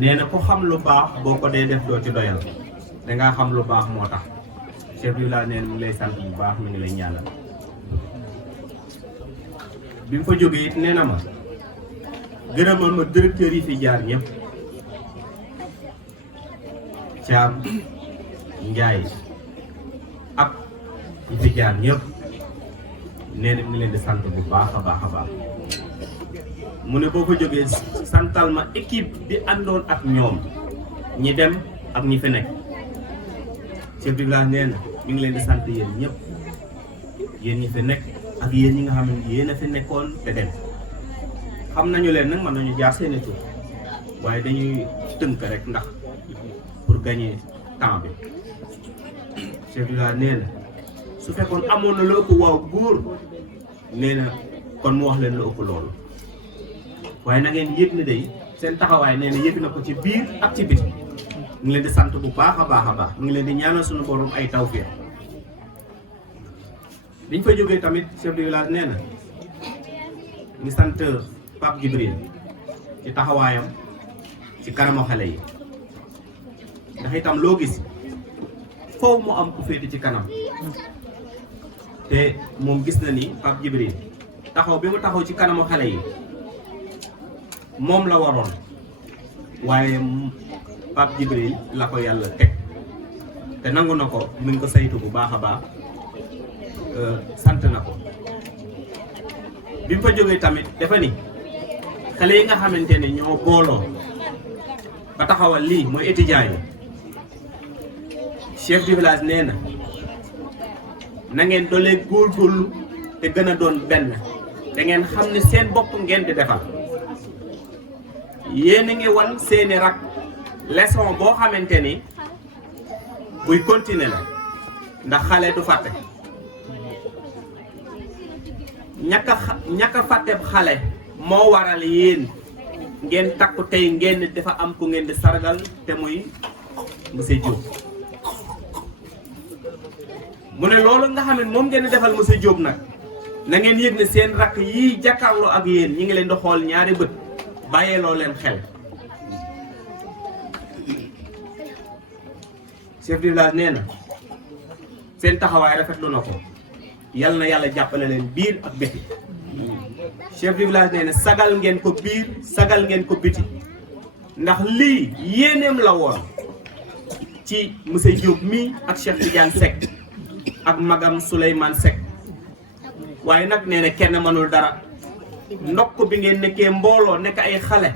nee na ko xam lu baax boo ko dee def doo ci doyal dangaa xam lu baax moo tax chef du village nee na mu ngi lay sant bu baax mi ngi lay ñaanal bi mu fa jógee it nee na ma gërëmal ma directeur yi fi jaar ñëpp Thiam Ndiaye ak ñi fi jaar ñëpp nee na mu ngi leen di sant bu baax a baax a baax mu ne boo fa jógee santal ma équipe bi àndoon ak ñoom ñi dem ak ñi fi nekk chef du village nee na mi ngi leen di sant yéen ñëpp yéen ñi fi nekk ak yéen ñi nga xam ne yéen a fi nekkoon te dem xam nañu leen nag mën nañu jaar seeni tur waaye dañuy tënk rek ndax pour gagner temps bi chef du village nee na su fekkoon amoon na lu ëpp waaw góor nee na kon mu wax leen lu ëpp loolu waaye na ngeen yëg ne day seen taxawaay nee na yëg na ko ci biir ak ci biti mu ngi leen di sant bu baax a baax a baax mu ngi leen di ñaanal suñu borom ay tawfeex biñ fa jógee tamit chef du village nee na ngi sant Pape Djibril ci taxawaayam ci kanamu xale yi ndax itam loo gis foofu mu am ku féete ci kanam te moom gis na ni Pape Djibril taxaw bi mu taxaw ci kanamu xale yi moom la waroon waaye Pape Djibril la ko yàlla teg te nangu na ko mu ngi ko saytu bu baax a baax sant na ko bi mu fa jógee tamit dafa ni xale yi nga xamante ne ñoo booloo ba taxawal lii mooy étudiants yi chef du village nee na ngeen dolee góorgóorlu te gën a doon benn da ngeen xam ne seen bopp ngeen di defal yéen a ngi wan seeni rak leçon boo xamante ni buy continuer la ndax xale du fàtte ñàkk a fàtte xale moo waral yéen ngeen takku tey ngeen dafa am ku ngeen di sargal te muy monsieur Diop mu ne loolu nga xam ne moom ngeen di defal monsieur Diop nag na ngeen yëg ne seen rakk yii jàkkaarloo ak yéen ñi ngi leen di xool ñaari bët bàyyeeloo leen xel chef du village nee na seen taxawaay rafetlu na ko yal na yàlla jàppale leen biir ak biti chef du village nee na sagal ngeen ko biir sagal ngeen ko biti ndax lii yéeneem la woon ci monsieur Diop mi ak Cheikh Tidiane Seck ak magam Souleymane Seck waaye nag nee na kenn mënul dara ndokk bi ngeen nekkee mbooloo nekk ay xale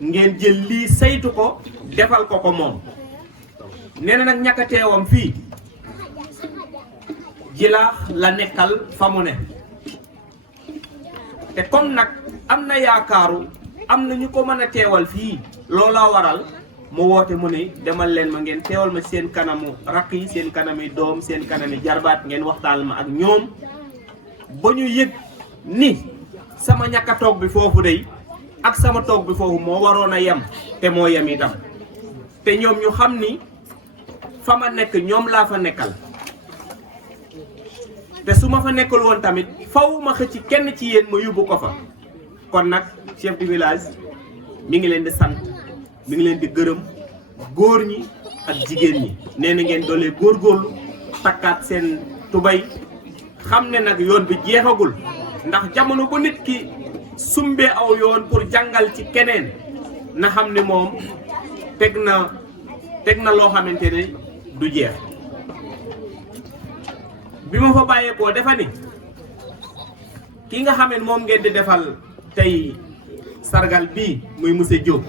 ngeen jël lii saytu ko defal ko ko moom nee na nag ñàkk a teewam fii jilaax la nekkal fa mu ne te comme nag am na yaakaaru am na ñu ko mën a teewal fii loolaa waral mu woote mu ne demal leen ma ngeen teewal ma seen kanamu rakk yi seen kanami doom seen kanami jarbaat ngeen waxtaan ma ak ñoom ba ñu yëg ni sama ñàkk a toog bi foofu day ak sama toog bi foofu moo waroon a yem te moo yem itam te ñoom ñu xam ni fa ma nekk ñoom laa fa nekkal te su ma fa nekkul woon tamit faw ma xëcc kenn ci yéen ma yóbbu ko fa kon nag chef du village mi ngi leen di sant mi ngi leen di gërëm góor ñi ak jigéen ñi nee na ngeen doolee góorgóorlu takkaat seen tubay xam ne nag yoon bi jeexagul ndax jamono bu nit ki sumbee aw yoon pour jàngal ci keneen na xam ne moom teg na loo xamante ne du jeex bi ma fa bàyyeekoo dafa ni ki nga xam ne moom ngeen di defal tey sargal bii muy monsieur Diop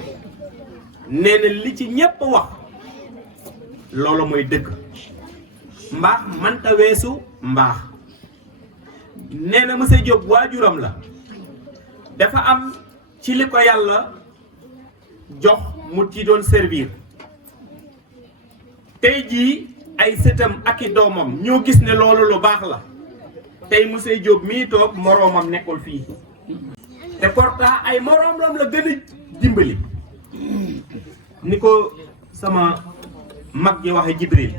nee na li ci ñépp wax loolu mooy dëgg mbaax manta weesu mbaax nee na monsieur Diop waajuram la dafa am ci li ko yàlla jox mu ci doon servir tey jii ay sëtam ak i doomam ñoo gis ne loolu lu baax la tey monsieur Diop mii toog moroomam nekkul fii te pourtant ay moroomam la gën a dimbali ni ko sama mag ji waxe Jibril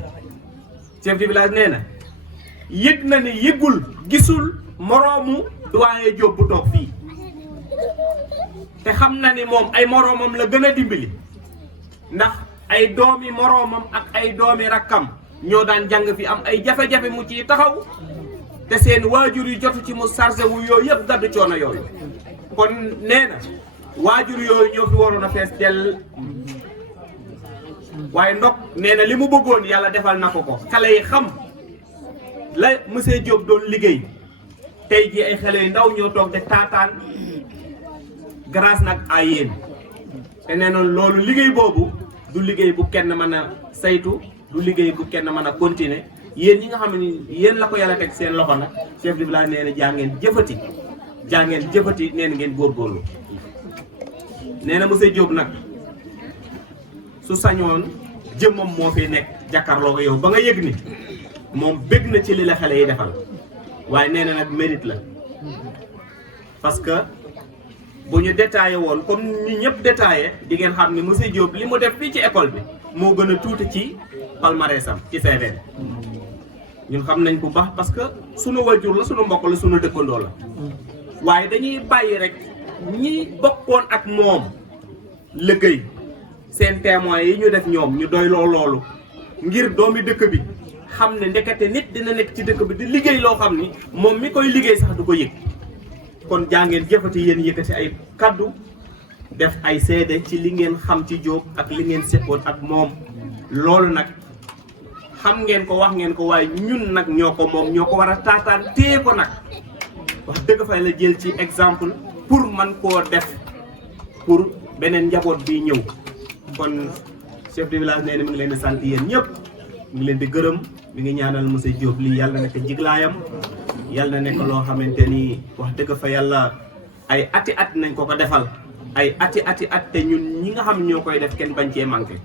chef de village nee na yëg na ne yëgul gisul moroomu doyen Diop bu toog fii te xam na ni moom ay moroomam la gën a dimbali ndax ay doomi moroomam ak ay doomi rakkam ñoo daan jàng fi am ay jafe-jafe mu ciy taxaw te seen waajur yi jotu ci mu chargé wu yooyu yëpp gaddu coono yooyu kon nee na waajur yooyu ñoo fi waroon a fees dell waaye ndok nee na li mu bëggoon yàlla defal na ko xale yi xam la monsieur Diop doon liggéey tey ji ay xale yu ndaw ñoo toog de taataan grâce nag à yéen te nee na loolu liggéey boobu du liggéey bu kenn mën a saytu du liggéey bu kenn mën a continuer yéen ñi nga xam ne yéen la ko yàlla teg seen loxo nag chef de village nee na jàngeen jëfati nee na ngeen góorgóorlu nee na monsieur Diop nag su sañoon jëmmam moo fi nekk jàkkaarloo ko yow ba nga yëg ni moom bëgg na ci li la xale yi defal waaye nee na nag mérite la parce que bu ñu détaillé woon comme ñu ñëpp détaillé di ngeen xam ni monsieur Diop li mu def fii ci école bi moo gën a tuuti ci palmarèsam ci CV ñun xam nañ bu baax parce que sunu wajur la sunu mbokk la sunu dëkkandoo la waaye dañuy bàyyi rek ñi bokkoon ak moom liggéey seen témoins yi ñu def ñoom ñu doy loolu ngir doomi dëkk bi xam ne ndekete nit dina nekk ci dëkk bi di liggéey loo xam ni moom mi koy liggéey sax du ko yëg kon jàngeen jëfati yéen yëkkati ay kaddu def ay seede ci li ngeen xam ci Diop ak li ngeen seqoon ak moom loolu nag xam ngeen ko wax ngeen ko waaye ñun nag ñoo ko moom ñoo ko war a taataan téye ko nag wax dëgg fay la jël ci exemple pour man koo def pour beneen njaboot bi ñëw kon chef de village nee na mi ngi leen di sant yéen ñëpp mi ngi leen di gërëm mi ngi ñaanal monsieur Diop lii yàlla na nekk jiglaayam yàlla na nekk loo xamante ni wax dëgg fa yàlla ay ati at nañ ko defal ay ati at te ñun ñi nga xam ñoo koy def kenn bañ cee manqué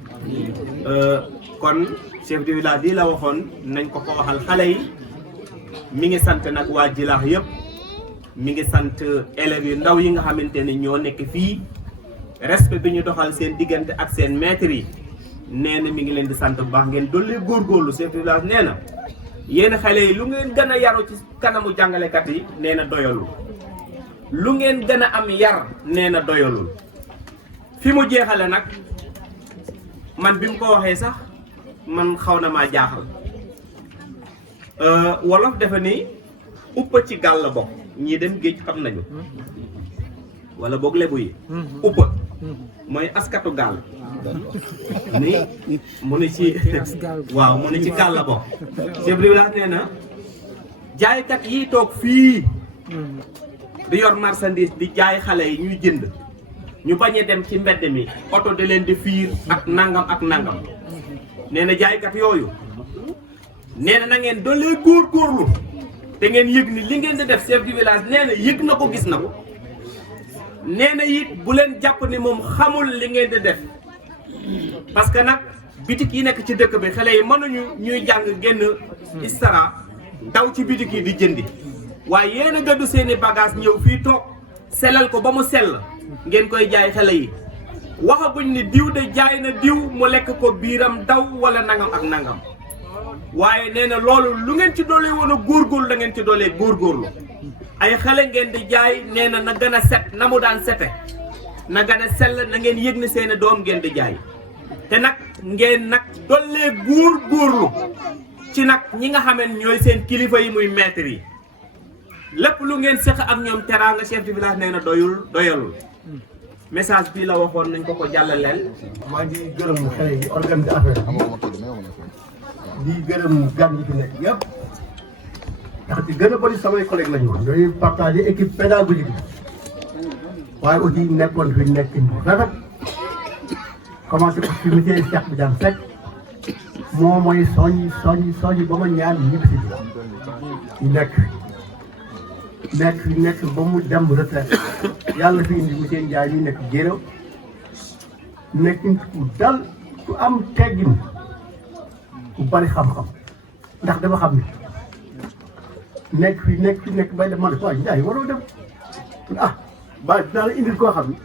kon chef de village lii la waxoon nañ ko waxal xale yi mi ngi sant nag waa Jilaax yëpp mi ngi sant élèves yu ndaw yi nga xamante ni ñoo nekk fii respect bi ñu doxal seen diggante ak seen maître yi nee na mi ngi leen di sant bu baax ngeen dolli góorgóorlu chef de village nee na yéen xale yi lu ngeen gën a yaru ci kanamu jàngalekat yi nee na doyalul lu ngeen gën a am yar nee na doyalul fi mu jeexale nag man bi mu ko waxee sax man xaw na maa jaaxal wolof dafa ni uppa ci gàll bokk ñii dem géej xam nañu wala boog lebu yi uppa mooy askatu gaal ni mu ne ci waaw mu ne ci gaal la bokk chef de village nee na jaaykat yi toog fii di yor marchandise di jaay xale yi ñuy jënd ñu bañ a dem ci mbedd mi oto di leen di fiir ak nangam nee na jaaykat yooyu nee na ngeen doolee góorgóorlu te ngeen yëg ni li ngeen di def chef de village nee na yëg na ko gis na ko nee na it bu leen jàpp ni moom xamul li ngeen di def parce que nag bitik yi nekk ci dëkk bi xale yi mënuñu ñuy jàng génn istara daw ci bitik yi di jëndi waaye yéen a gëddu seeni bagage ñëw fii toog sellal ko ba mu sell ngeen koy jaay xale yi waxaguñ ni diw de jaay na diw mu lekk ko biiram daw wala nangam ak nangam waaye nee na loolu lu ngeen ci doolee woon a góorgóorlu da ngeen ci doolee góorgóorlu ay xale ngeen di jaay nee na gën a set na mu daan sete na gën a sell na ngeen yëg ni seeni doom ngeen di jaay te nag ngeen nag dollee góorgóorlu ci nag ñi nga xameen ñooy seen kilifa yi muy maître yi lépp lu ngeen seq ak ñoom teraanga chef de village nee na doyalul message bii la waxoon nañ ko jàllaleel. maa ngi gërëm xale yi organiser affaire di gërëm gan yi fi nekk yëpp ndax ci gën a bëri samay collègues lañu woon ñooy partagé équipe pédagogique bi waaye aussi nekkoon fi nekk rafet commencé ko ci monsieur Cheikh Tidiane Seck moo mooy soññ ba ma ñaan ñëpp si nekk ba mu dem retraite yàlla fi indi monsieur Ndiaye ñu nekk Géro nekk ku dal ku am teggin ku bari xam-xam ndax dama xam ni nekk bay def ma ne waaye Ndiaye waroo dem ba dinaa la indil koo xam ni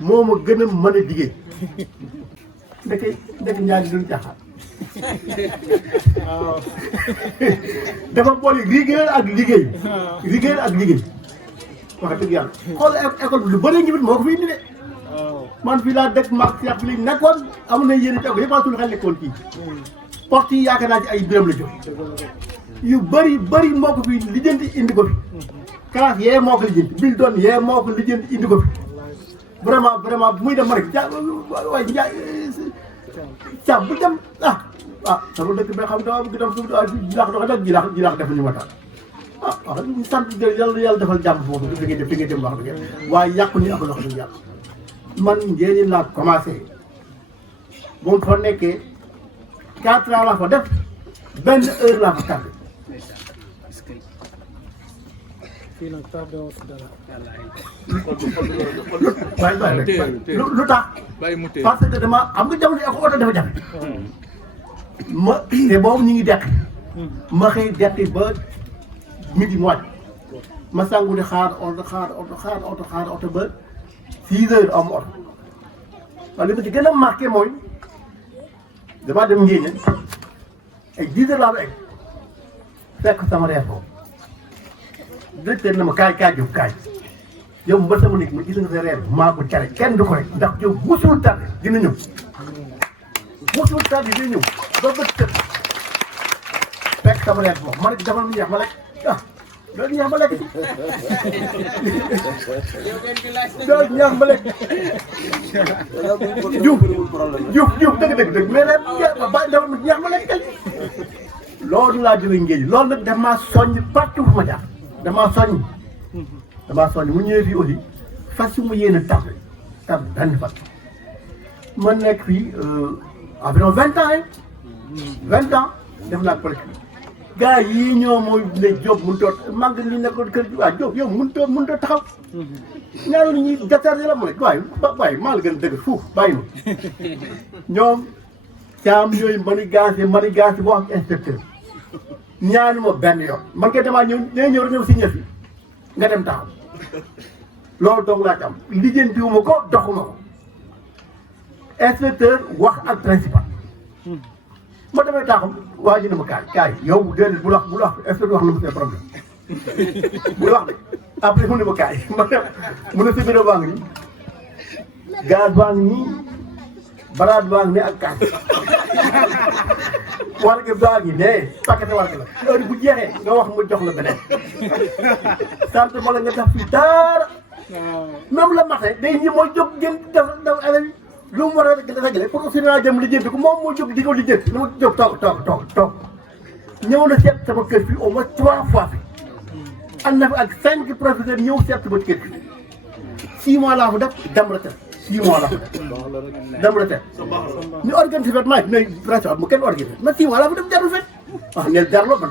moo ma gën a mën a liggéey ndeke ñaari duñ caaxaan dafa boole rigueur ak liggéey wax dëgg yàlla xool école bi lu bëree ngi moo ko fi indi de man fii laa dëkk mag yàq li nekkoon am na yéen i yëpp suñu xel nekkoon kii porte yi yaakaar naa ci ay biram la jóg yu bëri moo ko fi lijjanti indi ko fi classe yee moo ko lijjanti bil doon yee moo ko lijjanti indi ko fi vraiment bu muy dem ma rek waaye Thiam bu dem sama dëkk bi xam dama bëgg dem suuf jilaax doxe nag jilaax defuñu ma tax wax ñu sant yàlla defal jàmm foofu fi nga dem wax dëgg waaye yàqu ñu ak loxo dëgg yàlla man njëriñ laa commencé moom fa nekkee 4 ans laa fa def 1 heure laa fa tardé lu tax parce que dama xam nga jamono ak oto dafa jafe te boobu ñu ngi deqi ma xëy deqi ba midi mu wàcc ma sangu di xaar oto ba 6 heures am oto waaye li ma ci gën a marqué mooy damaa dem Ngéeñe ay 10 heures laa ba egg fekk sama reer boobu directeur na ma kaay jóg kaay yow ba sama nekk ma gis nga sa reer maa ko care kenn du ko rek ndax yow musul tardé dina ñëw ba bët tëb fekk sama reer boobu ma ne defal mu ñeex ma lekk loolu ñeex ma lekk loolu ñeex ma lekk juuf dëgg mais nag defal mu ñeex ma lekk loolu laa jógee ngéej loolu nag daf maa soññ partout fu ma jaar damaa soññ mu ñëwee fii aussi fas yu mu yéene tab benn fan ma nekk fii environ 20 ans 20 ans def naa politique gars yii ñoo mooy ne Diop mënut a màgg li nekkoon kër gi waa Diop yow mënut a taxaw ñaari nit ñi gàttal la mu ne waaye maa la gën a dëgg fuuf bàyyi ma ñoom caam yooyu manigancé boo ak inspecteur ñaani ma benn yoon man kay damaa ñëw rek ñëw si ñëf yi nga dem taxaw loolu dong laa ci am lijjantiwuma ko doxuma ko inspecteur wax ak principal ma demee taxaw waa ji ne ma kaay yow déedéet bu la wax inspecteur wax na ma seen problème bu la wax de après mu ne ma kaay ma dem mu ne sa bureau baa ngi nii gaz baa ngi nii baraat baa ngi ne ak kaay war nga baa ngi ne paquet war la heure bu jeexee nga wax mu jox la beneen sant ma la nga def fi dara même la matin day ñi mooy jóg jën def élèves lu mu war a dajale pour aussi dinaa jëm lijjanti ko moom moo jóg di ko lijjanti dama jóg toog ñëw na seet sama kër fii au moins 3 fois fi ànd na fi ak 5 professeurs ñëw seet sama kër fii 6 mois laa fa def dem retraite 6 mois laa fa def dem retraite ñu organisé fet maa mais presque mu kenn organisé mais 6 mois laa fa def jarul fet wax neel jarloo man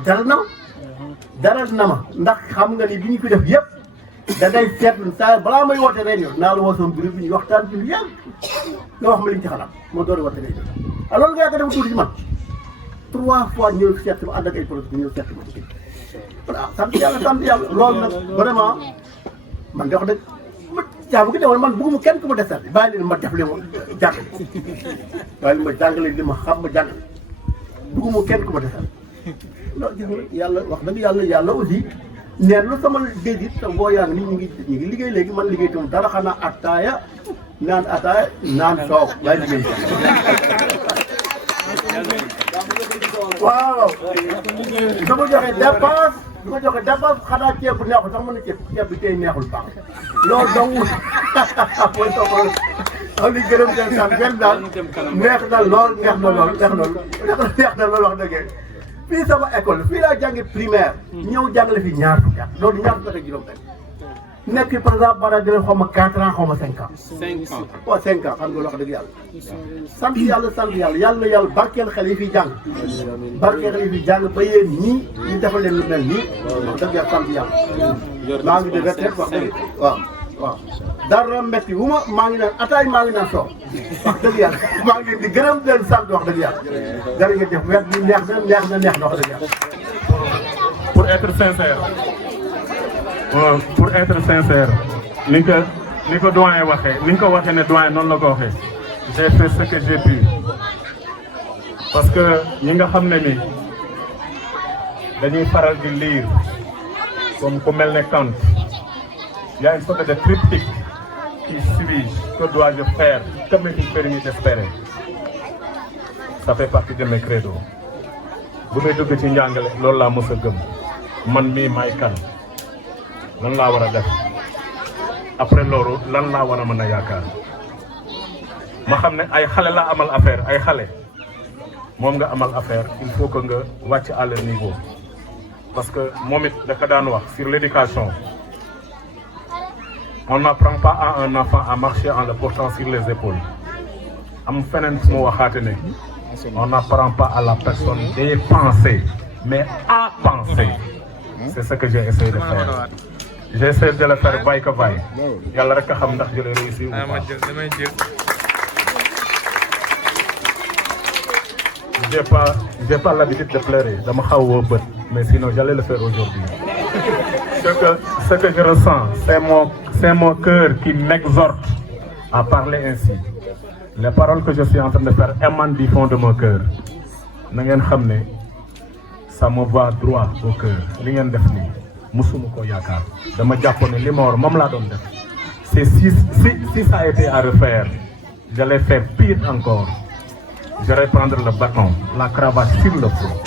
daral na ma ndax xam nga ni bi ñu ko def yëpp da ngay seetlu saa balaa may woote réunion naa la woo sama bureau bi ñu waxtaan ci lu yàgg nga wax ma li ñu ci xalaat moo door a woote réunion alors nga ko def tuuti ci man 3 fois ñëw seet ma ànd ak ay produits ñëw seet ma voilà sant yàlla loolu nag vraiment man de wax dëgg ma caabu gi demoon man bëgguma kenn ku ma desal bàyyi leen ma def leen ma jàngale bàyyi leen ma jàngale li ma xam ma jàngale bëgguma kenn ku ma desal loolu gis nga yàlla wax dëgg yàlla aussi neen lu sama géej gi te boo yaa ngi nii ñu ngi liggéey léegi man liggéey tam dara xanaa ataaya naan soow laay liggéey waaw dama joxe dépense xanaa ceeb bu neexul sax mën na ceeb bi tey neexul baax loolu donc mooy soxla am li gërëm seen sant benn daal neex na lool wax dëgg fii sama école fii laa jànge primaire ñëw jàngale fi ñaar fukki at loolu ñaar fukki at ak juróom benn nekk par exemple bara dina xaw ma 4 ans xaw ma 5 ans. 5 ans waaw 5 ans xam nga wax dëgg yàlla. sant yàlla yàlla barkeel xel yi fi jàng. barkeel xel yi fi jàng ba yéen ñii ñu defal leen lu mel nii. wax dëgg yàlla sant yàlla. maa ngi di retraite wax dëgg waaw. dara metti wu maa ngi naan ataay maa ngi naan soow. wax dëgg yàlla maa ngi leen di gërëm leen sant wax dëgg yàlla. jërëjëf wet bi neex na wax dëgg yàlla. pour être sincère. ni ko doyen waxee ni nga ko waxee ne doyen noonu la ko waxee j'ai fait ce que j'ai pu parce que ñi nga xam ne ni dañuy faral di lire comme ku mel ne Kant y a une sorte de triptyque qui suit que dois-je faire que m'est-il permis d'espérer ça fait partie de mes credos bu may dugg ci njàngale loolu laa mës a gëm man mii may kan lan laa war a def après loolu lan laa war a mën a yaakaar ma xam ne ay xale laa amal affaire ay xale moom nga amal affaire il faut que nga wàcc à leur niveau parce que moom it dafa daan wax sur l'éducation on n'apprend pas à un enfant à marcher en le portant sur les épaules am feneen fu mu waxaate ne on n'apprend pas à la personne des pensées mais à penser c'est ce que j'ai essayé de faire. J'essaie de le faire vaille que vaille. Yàlla rek a xam ndax je l'ai réussi ou pas. J'ai pas l'habitude de pleurer. Dama xaw woo bët mais sinon j'allais le faire aujourd'hui. Ce que je ressens, c'est mon cœur qui m'exhorte à parler ainsi. Les paroles que je suis en train de faire émanent du fond de mon cœur. Na ngeen xam ne ça me va droit au cœur. Li ngeen def nii musuma ko yaakaar dama jàppoon ne li ma war moom laa doon def c'est si ça a été à refaire j'allais faire pire encore j'allais prendre le bâton la cravate sur le front